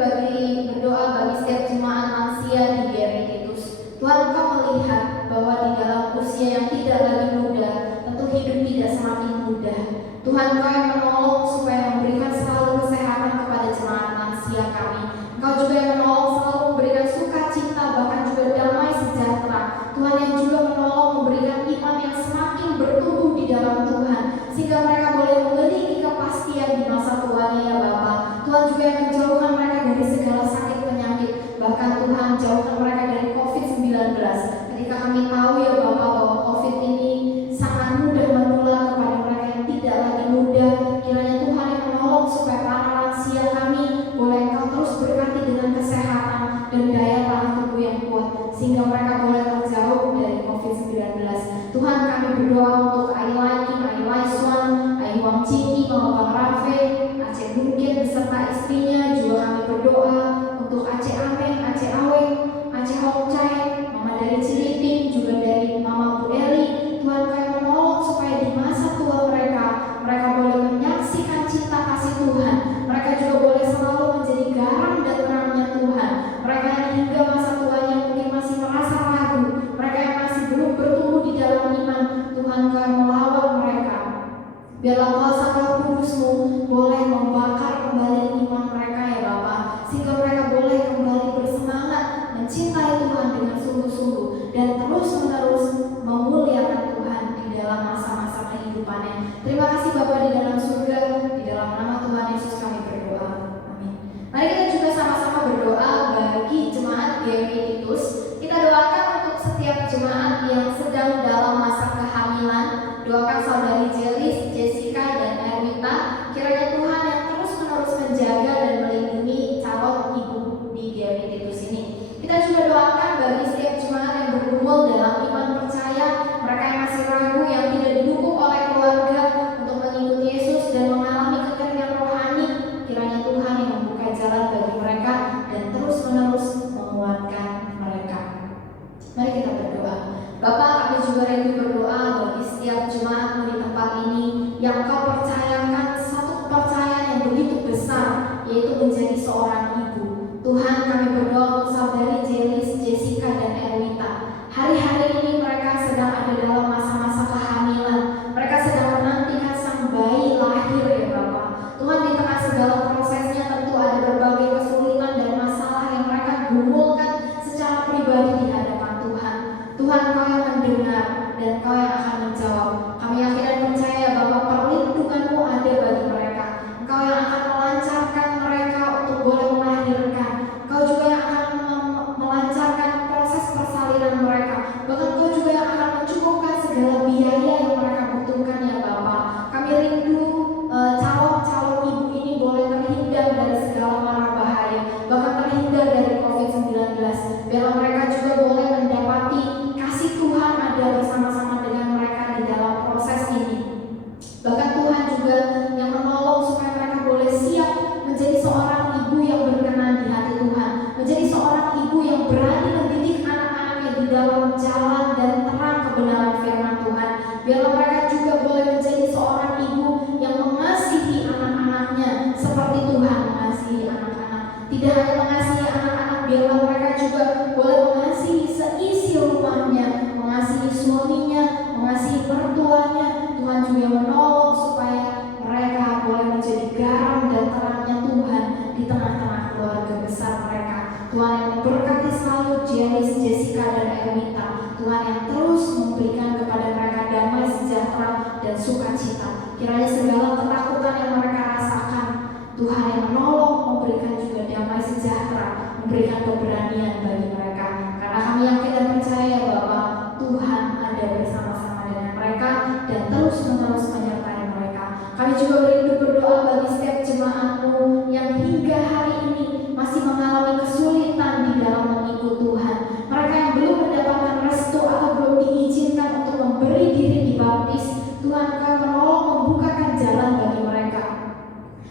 berdoa bagi setiap jemaat lansia di Geomeditus. Tuhan, Kau melihat bahwa di dalam usia yang tidak lagi muda, tentu hidup tidak semakin mudah. Tuhan, Kau yang menolong supaya memberikan selalu kesehatan kepada jemaat lansia kami. Engkau juga yang menolong selalu memberikan sukacita, bahkan juga damai sejahtera. Tuhan yang juga menolong memberikan iman yang semakin bertumbuh di dalam Tuhan, sehingga mereka boleh memiliki kepastian di masa tuanya ya Bapa. Tuhan juga yang menjauhkan mereka dari segala sakit penyakit, bahkan Tuhan jauhkan mereka dari COVID-19. Ketika kami tahu ya Bapa bahwa COVID ini sangat mudah menular kepada mereka yang tidak lagi muda, kiranya Tuhan yang menolong supaya para lansia kami boleh Engkau terus berkati dengan kesehatan dan daya tahan tubuh yang kuat, sehingga mereka boleh terjauh dari COVID-19. Tuhan, kami berdoa untuk Ailai Kim, Ailai Swan, Aiwang Ciki, Mama Bang Rafe, Aceh Bukit beserta istrinya. Juga kami berdoa untuk Aceh Amen, Aceh Aweng, Aceh Hokcai, Mama dari Ciliting, juga dari Mama Bu Eli. Tuhan, Kau menolong supaya di masa tua mereka boleh menyaksikan cinta kasih Tuhan. Mereka juga boleh selalu menjadi garam dan terangnya Tuhan. Mereka yang hingga masa tuanya mungkin masih merasa ragu, mereka yang masih belum bertumbuh di dalam iman, Tuhan, Kau melawat mereka. Biarlah kuasa Roh Kudus-Mu boleh membakar kembali iman mereka ya Bapa, sehingga biarlah mereka juga boleh mengasihi seisi rumahnya, mengasihi suaminya, mengasihi mertuanya. Tuhan juga menolong supaya mereka boleh menjadi garam dan terangnya Tuhan di tengah-tengah keluarga besar mereka. Tuhan yang memberkati selalu Janice, Jessica, dan Erwita. Tuhan yang terus memberikan kepada mereka damai, sejahtera, dan sukacita. Kiranya segala ketakutan yang mereka rasakan, Tuhan yang menolong, memberikan juga damai sejahtera, memberikan keberanian bagi mereka. Karena kami yakin dan percaya bahwa Tuhan ada bersama-sama dengan mereka dan terus-menerus menyertai mereka. Kami juga rindu berdoa bagi setiap jemaat-Mu yang hingga hari ini masih mengalami kesulitan di dalam mengikut Tuhan. Mereka yang belum mendapatkan restu atau belum diizinkan untuk memberi diri dibaptis, Tuhan Kau menolong membukakan jalan bagi mereka.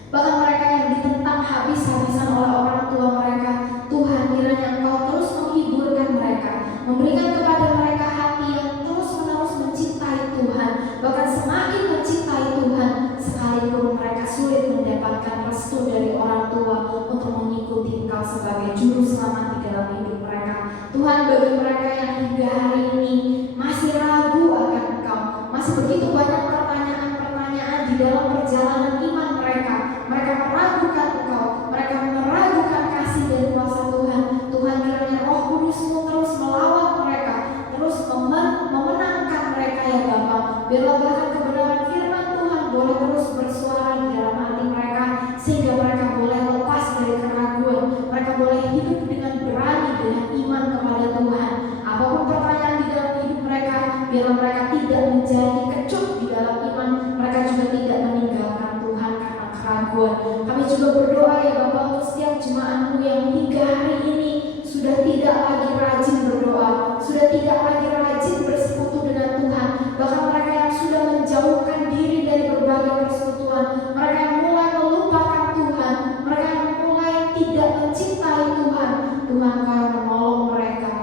Bahkan mereka yang ditentang habis-habisan oleh orang tua mereka, Tuhan kiranya Engkau terus menghiburkan mereka, memberikan kepada mereka hati yang terus-menerus mencintai Tuhan, bahkan semakin mencintai Tuhan sekalipun mereka sulit mendapatkan restu dari orang tua untuk mengikuti Engkau sebagai juru selamat di dalam hidup mereka. Tuhan, bagi mereka yang hingga hari ini masih ragu akan Engkau, masih begitu banyak pertanyaan-pertanyaan di dalam perjalanan iman mereka meragukan Engkau, mereka meragukan kasih dan kuasa Tuhan. Tuhan, kiranya Roh Kudus-Mu terus melawat mereka, terus memenangkan mereka ya Bapa. Biarlah bahkan kebenaran firman Tuhan boleh terus bersuara di dalam hati mereka, sehingga mereka boleh lepas dari keraguan, mereka boleh hidup dengan berani, dengan iman kepada Tuhan. Apapun pertanyaan di dalam hidup mereka, biarlah mereka tidak menjadi kecut di dalam iman, mereka juga tidak meninggalkan Tuhan karena keraguan. Kami juga berdoa ya Bapak untuk setiap jemaat-Mu yang hingga hari ini sudah tidak lagi rajin berdoa, sudah tidak lagi rajin bersekutu dengan Tuhan, bahkan mereka yang sudah menjauhkan diri dari berbagai persekutuan, mereka yang mulai melupakan Tuhan, mereka yang mulai tidak mencintai Tuhan. Tuhan Kau menolong mereka,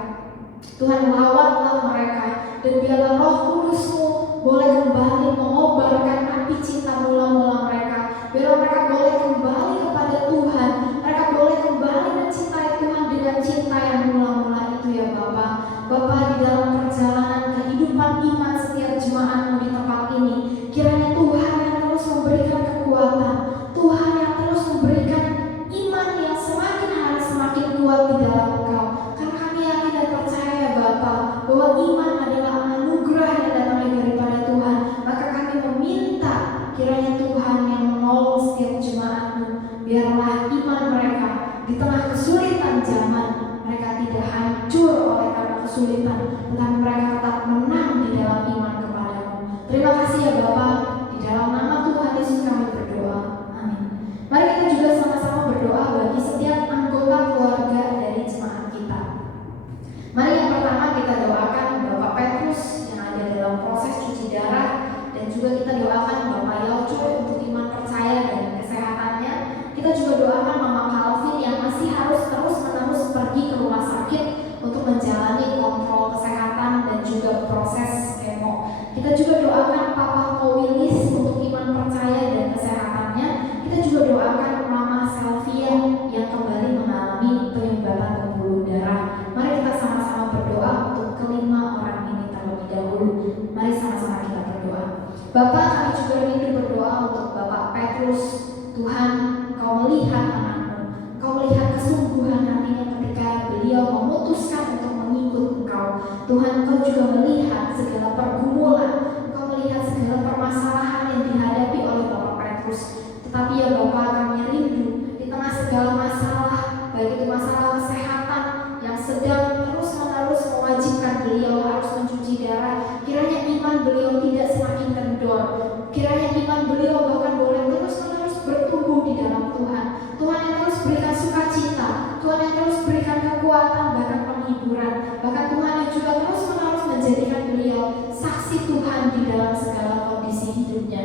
Tuhan lawatlah mereka, dan biarlah Roh Kudus-Mu boleh kembali mengobarkan api cinta mula-mula mereka. Biarlah mereka boleh kembali kepada Tuhan, mereka boleh kembali mencintai Tuhan dengan cinta yang mula-mula itu ya Bapa. Bapa, di dalam perjalanan kehidupan iman setiap jemaat-Mu di tempat ini, kiranya Tuhan yang terus memberikan kekuatan, Tuhan yang terus memberikan iman yang semakin hari semakin kuat di dalam Engkau. Karena kami yakin dan percaya ya Bapa, bahwa iman adalah anugerah yang datangnya daripada Tuhan. Maka kami meminta kiranya Tuhan yang menolong setiap jemaat-Mu, biarlah iman mereka di tengah kesulitan zaman, mereka tidak hancur oleh karena kesulitan, tetapi mereka tetap menang di dalam iman kepada-Mu. Terima kasih ya Bapa, di dalam nama Tuhan Yesus kami berdoa, amin. Mari kita juga sama-sama berdoa bagi setiap anggota keluarga dari jemaat kita. Mari yang pertama kita doakan Bapak Petrus yang ada dalam proses cuci darah, dan juga kita doakan Bapak Yaucoy untuk iman percaya dan kesehatannya. Kita juga doakan Mama Calvin yang masih harus terus-menerus pergi ke rumah sakit untuk menjalani kontrol kesehatan dan juga proses kemo. Kita juga doakan Papa Kowilis untuk iman percaya dan kesehatannya. Kita juga doakan Mama Salvia yang kembali mengalami penyumbatan pembuluh darah. Mari kita sama-sama berdoa untuk kelima orang ini terlebih dahulu. Mari sama-sama kita berdoa. Bapak, kami juga rindu berdoa untuk Bapak Petrus. Tuhan, Kau melihat anak-Mu, Kau melihat kesungguhan hatinya ketika beliau memutuskan untuk mengikut Engkau. Tuhan, Kau juga melihat segala pergumulan, Kau melihat segala permasalahan yang dihadapi oleh Bapak Petrus. Tetapi ya Bapak, kami rindu di tengah segala masalah, baik itu masalah kesehatan yang sedang terus-menerus mewajibkan beliau harus mencuci darah, kiranya iman beliau tidak semakin kendor, kiranya iman beliau bahkan boleh terus-menerus bertumbuh di dalam Tuhan. Tuhan yang terus berikan sukacita, Tuhan yang terus berikan kekuatan, bahkan penghiburan, bahkan Tuhan yang juga terus-menerus menjadikan beliau saksi Tuhan di dalam segala kondisi hidupnya.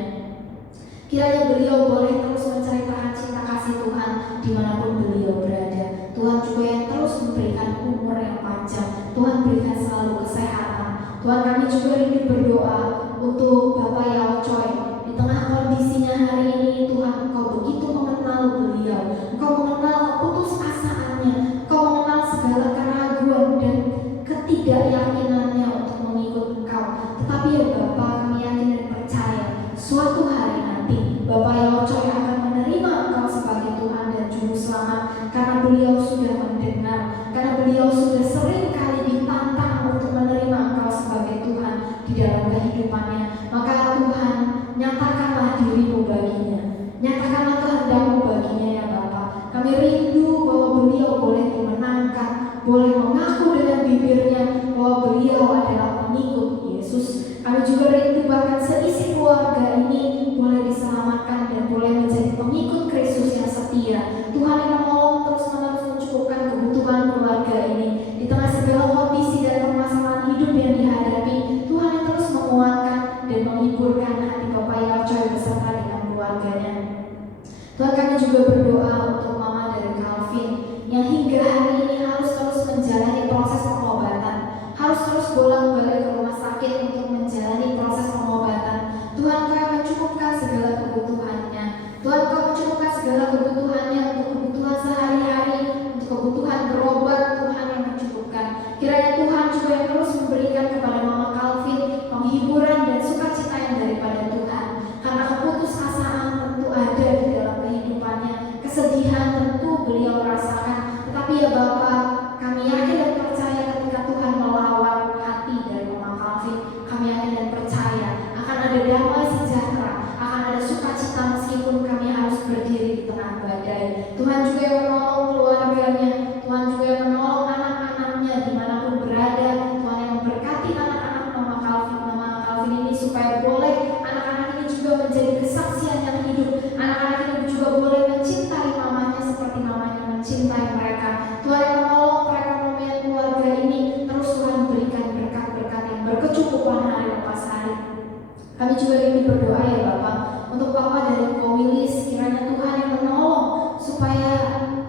Kiranya beliau boleh terus menceritakan cinta kasih Tuhan dimanapun beliau berada. Tuhan juga yang terus memberikan umur yang panjang, Tuhan berikan selalu kesehatan. Tuhan, kami juga rindu berdoa untuk Bapak Yaucoy. Di tengah kondisinya hari ini, Tuhan Engkau begitu mengenal beliau, Engkau mengenal keputusasaannya, Engkau mengenal beliau sudah sering kali ditantang untuk menerima Engkau sebagai Tuhan di dalam kehidupannya. Maka Tuhan, nyatakanlah diri-Mu baginya, nyatakanlah kehendak-Mu baginya ya Bapa. Kami rindu bahwa beliau boleh dimenangkan, boleh mengaku dengan bibirnya bahwa beliau adalah pengikut Yesus. Kami juga rindu bahkan seisi keluarga ini boleh diselamatkan dan boleh menjadi pengikut Kristus yang setia. Tuhan yang menolong terus-menerus mencukupkan kebutuhan keluarga ini di tengah segala kondisi dan permasalahan hidup yang dihadapi. Tuhan yang terus menguatkan dan menghiburkan hati Bapak Yacoy beserta dengan keluarganya. Tuhan, kami juga berdoa untuk Mama dari Calvin yang hingga hari ini harus terus menjalani proses pengobatan, harus terus bolak-balik ke rumah sakit untuk menjalani proses pengobatan. Tuhan, Kau mencukupkan segala kebutuhannya. Tuhan, Kau mencukupkan segala kebutuhannya untuk kebutuhan sehari-hari, untuk kebutuhan berobat. Tuhan yang mencukupkan. Kiranya Tuhan juga yang terus memberikan kepada Mama Calvin penghiburan dan sukacita yang daripada Tuhan. Karena keputusasaan tentu ada di dalam kehidupannya, kesedihan tentu beliau rasakan. Tetapi ya Bapa, kami yakin dan percaya ketika Tuhan melawat hati dari Mama Calvin, kami yakin dan percaya akan ada damai sejahtera, akan ada sukacita meskipun kami harus berdiri di tengah badai. Tuhan juga yang menolong keluarganya, Tuhan juga yang menolong anak-anaknya dimanapun berada. Tuhan yang memberkati anak-anak Mama Calvin ini supaya boleh anak-anak ini juga menjadi kesaksian yang hidup. Anak-anak ini juga boleh mencintai mamanya seperti mamanya mencintai mereka. Tuhan yang menolong perekonomian keluarga ini, terus Tuhan berikan berkat-berkat yang berkecukupan hari lepas hari. Kami juga rindu berdoa ya Bapak untuk Papa dari Kowilis, kiranya Tuhan yang menolong supaya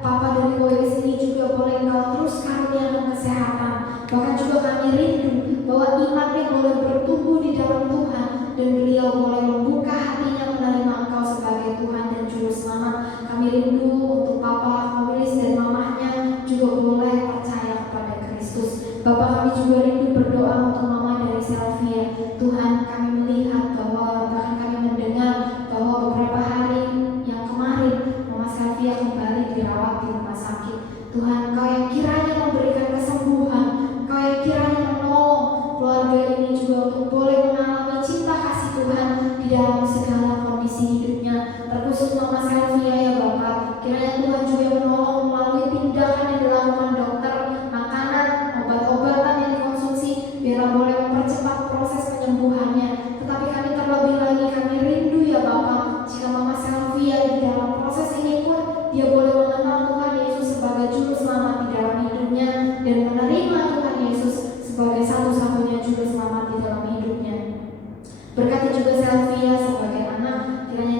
Papa dari Kowilis ini juga boleh Engkau terus karuniakan kesehatan. Bahkan juga kami rindu bahwa imannya boleh bertumbuh di dalam Tuhan dan beliau boleh membuka hatinya menerima Engkau sebagai Tuhan dan Juru Selamat. Kami rindu untuk Papa Kowilis dan mamahnya juga boleh percaya kepada Kristus. Bapak, kami juga rindu berdoa untuk Mama dari Selvia. Tuhan, kami melihat bahwa bahkan kami mendengar bahwa beberapa hari yang kemarin Mama Selvia kembali dirawat di rumah sakit. Tuhan, Kau yang kiranya memberikan kesembuhan, Kau yang kiranya menolong keluarga ini juga untuk boleh mengalami cinta kasih Tuhan di dalam segala kondisi hidupnya. Terkhusus Mama Selvia ya Bapak, kiranya Tuhan juga menolong melalui tindakan yang dilakukan dokter, makanan, obat-obatan yang dikonsumsi, biar boleh mempercepat proses penyembuhannya. Tetapi kami terlebih lagi kami rindu ya Bapak, jika Mama Selvia di dalam proses ini pun dia boleh mengenal Tuhan Yesus sebagai Juru Selamat di dalam hidupnya dan menerima Tuhan Yesus sebagai satu-satunya Juru Selamat di dalam hidupnya. Berkati juga Selvia sebagai anak, kiranya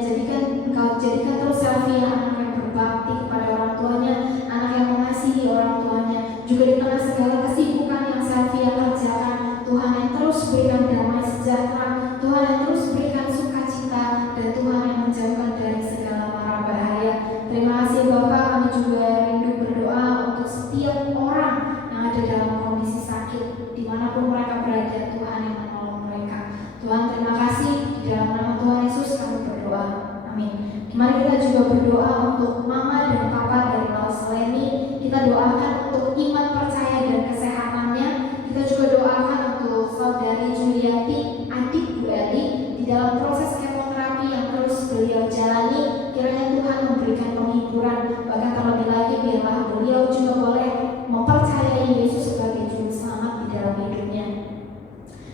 Engkau jadikan terus Selvia anak yang berbakti kepada orang tuanya, anak yang mengasihi orang tuanya. Juga di tengah segala kesibukan yang Selvia kerjakan, Tuhan yang terus berikan damai sejahtera, Tuhan yang terus berikan sukacita, dan Tuhan yang menjauhkan dari segala mara bahaya. Terima kasih Bapak, kami juga rindu berdoa untuk setiap orang yang ada dalam kondisi sakit, dimanapun mereka berada. Tuhan yang menolong mereka. Tuhan, terima kasih, di dalam nama Tuhan Yesus kami berdoa. Amin. Mari kita juga berdoa untuk Mama dan Papa dari Laos Leni. Kita doakan untuk iman, percaya, dan kesehatannya. Kita juga doakan untuk Saudari Juliati, adik Bu Eli, di dalam proses kemoterapi yang terus beliau jalani. Kiranya Tuhan memberikan penghiburan, bahkan terlebih lagi biarlah beliau juga boleh mempercayai Yesus sebagai Juru Selamat di dalam hidupnya.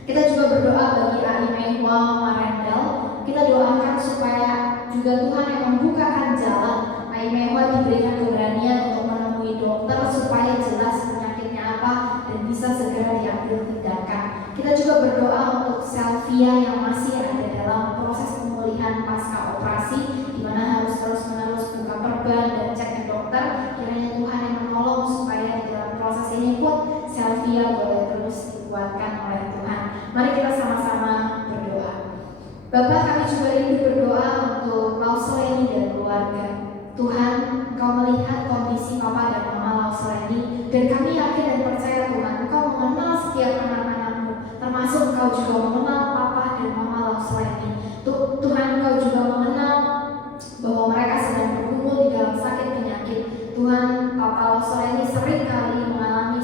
Kita juga berdoa bagi Ai Mehwa Marendal. Kita doakan supaya juga Tuhan yang membukakan jalan. Ai Mehwa diberikan keberanian untuk menemui dokter supaya jelas penyakitnya apa dan bisa segera diambil tindakan. Kita juga berdoa untuk Selvia yang masih ada dalam proses pemulihan pasca operasi, di mana harus terus-menerus buka perban dan cek ke dokter. Kiranya Tuhan yang menolong supaya di dalam proses ini pun Selvia boleh terus dikuatkan oleh Tuhan. Mari kita sama-sama berdoa. Bapak, kami juga rindu berdoa untuk Laos Leni dan keluarga. Tuhan, Engkau melihat kondisi Papa dan Mama Laos Leni, dan kami yakin dan percaya Tuhan, Engkau mengenal setiap anak-anak-Mu, termasuk Engkau juga mengenal Papa dan Mama Laos Leni. Tuhan, Engkau juga mengenal bahwa mereka sedang bergumul di dalam sakit penyakit. Tuhan, Papa Laos Leni sering kali mengalami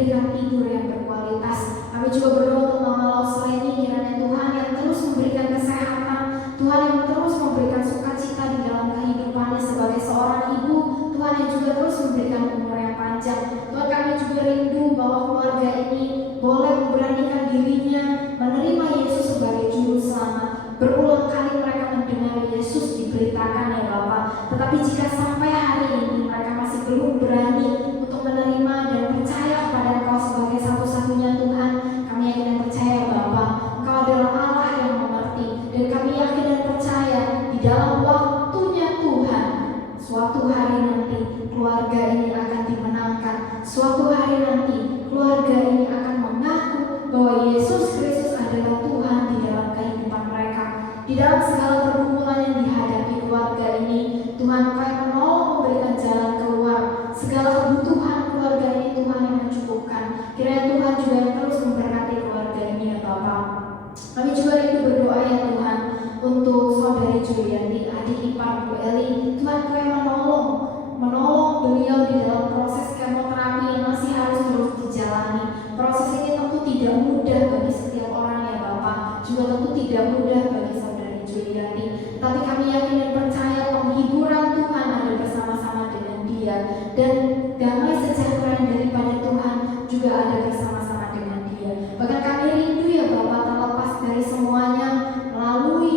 diberikan tidur yang berkualitas. Kami juga berdoa untuk Mama Lausleni, kiranya Tuhan yang terus memberikan kesehatan, Tuhan yang terus memberikan sukacita di dalam kehidupannya sebagai seorang ibu, Tuhan yang juga terus memberikan umur yang panjang. Tuhan, kami juga rindu bahwa keluarga ini boleh memberanikan dirinya menerima Yesus sebagai Juru Selamat. Berulang kali mereka mendengar Yesus diberitakan ya Bapa, tetapi jika sampai hari ini mereka masih belum berani untuk menerima dan percaya kepada Engkau sebagai satu-satunya Tuhan, kami yakin dan percaya Bapa, Engkau adalah Allah yang mengerti, dan kami yakin dan percaya di dalam waktunya Tuhan, suatu hari nanti keluarga ini akan dimenangkan. Suatu hari nanti keluarga ini akan mengaku bahwa Yesus Kristus adalah Tuhan di dalam kehidupan mereka. Di dalam segala pergumulan yang dihadapi keluarga ini, Tuhan Engkau yang menolong memberikan jalan keluar. Segala kebutuhan keluarga ini Tuhan yang mencukupkan. Kiranya Tuhan juga yang terus memberkati keluarga ini ya Bapa. Kami juga rindu berdoa ya Tuhan untuk saudari Juliani, adik ipar Bu Eli. Tuhan Engkau yang menolong beliau di dalam proses kemoterapi yang masih harus terus dijalani. Proses ini tentu tidak mudah bagi setiap orang ya Bapak, juga tentu tidak mudah bagi saudari Juliani. Tapi kami yakin dan percaya penghiburan Tuhan ada bersama-sama dengan dia, dan damai sejahtera daripada Tuhan juga ada bersama-sama dengan dia. Bahkan kami rindu ya Bapak, terlepas dari semuanya, melalui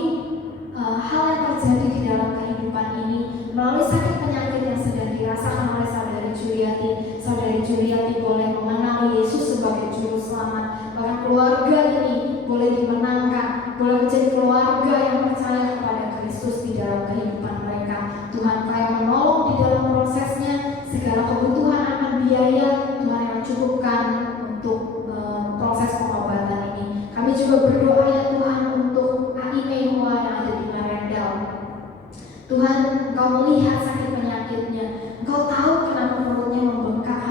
hal yang terjadi di dalam kehidupan ini, melalui sakit penyakit yang sedang dirasakan oleh saudari Juliati boleh mengenal Yesus sebagai Juru Selamat. Bahkan keluarga ini boleh dimenangkan, boleh menjadi keluarga yang percaya kepada Kristus di dalam kehidupan mereka. Tuhan Kau yang menolong di dalam prosesnya, segala kebutuhan akan biaya Tuhan yang mencukupkan untuk proses pengobatan ini. Kami juga berdoa ya Tuhan untuk Aime Hoa yang ada di Marendal. Tuhan, Engkau melihat sakit penyakitnya, Engkau tahu kenapa perutnya membengkak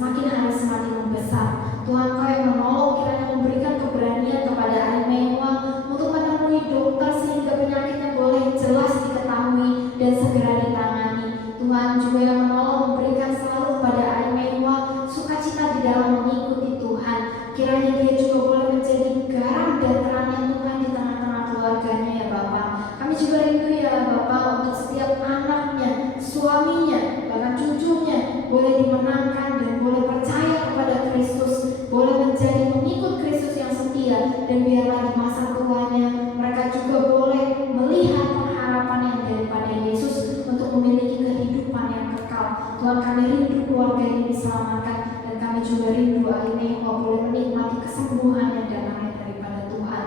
semakin hari semakin membesar. Tuhan Engkau yang menolong, kiranya memberikan keberanian kepada Aime Hoa untuk menemui dokter sehingga penyakitnya boleh jelas diketahui dan segera ditangani. Tuhan juga yang menolong, memberikan selalu kepada Aime Hoa sukacita di dalam mengikuti Tuhan. Kiranya dia juga boleh menjadi garam dan terangnya Tuhan di tengah-tengah keluarganya ya Bapak. Kami juga rindu ya Bapak untuk setiap anaknya, suaminya, bahkan cucunya boleh dimenangkan dan boleh percaya kepada Kristus, boleh menjadi pengikut Kristus yang setia, dan biarlah di masa tuanya mereka juga boleh melihat pengharapan yang daripada Yesus untuk memiliki kehidupan yang kekal. Tuhan, kami rindu keluarga ini diselamatkan, dan kami juga rindu Aime Hoa boleh menikmati kesembuhan yang datangnya daripada Tuhan.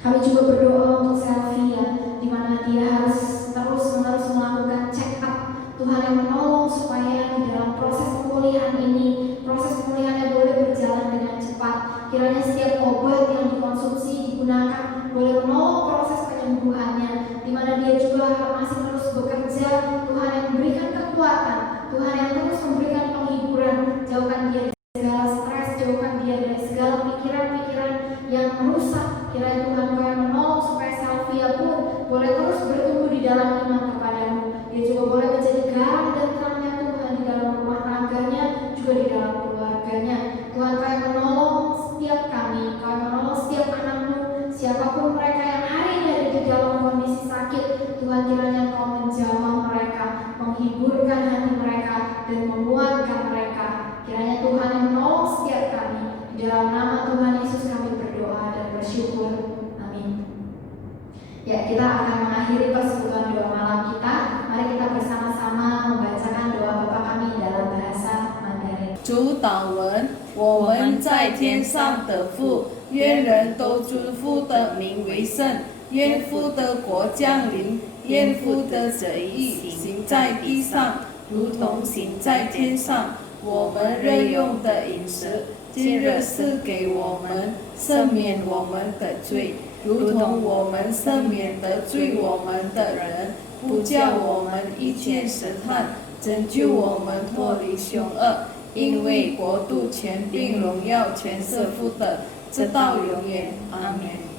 Kami juga berdoa untuk Selvia, di mana dia harus terus-menerus melakukan check up. Tuhan yang menolong supaya di dalam proses pemulihan ini, proses pemulihannya boleh berjalan dengan cepat. Kiranya setiap obat yang dikonsumsi digunakan boleh menolong proses penyembuhannya, di mana dia juga masih terus bekerja. Tuhan yang memberikan kekuatan, Tuhan yang terus memberikan penghiburan, jauhkan dia dari segala stres, jauhkan dia dari segala pikiran-pikiran yang merusak. Kiranya Tuhan Kau yang menolong supaya Selvia pun boleh terus bertumbuh di dalam iman kepadamu. Dia juga boleh menjadi garam dan terangnya Tuhan di dalam rumah tangganya, juga di dalam keluarganya. Tuhan Kau yang menolong setiap kami, Kau yang menolong setiap anakmu, siapapun mereka yang hari ini ada di dalam kondisi sakit. Tuhan, kiranya Kau menjamah mereka, menghiburkan hati mereka, dan menguatkan mereka. Kiranya Tuhan yang menolong setiap kami. Di dalam nama Tuhan Yesus kami berdoa dan bersyukur. Amin. Ya, kita akan mengakhiri persekutuan doa malam kita. Mari kita bersama-sama membacakan doa Bapa kami dalam bahasa Mandarin. 主祷文，我们在天上的父，愿人都尊父的名为圣，愿父的国降临，愿父的旨意行在地上，如同行在天上。我们日用的饮食，今日赐给我们，赦免我们的罪，如同我们赦免得罪我们的人，不叫我们遇见试探，拯救我们脱离凶恶。因为国度、权柄、荣耀，全是父的，直到永远。阿门。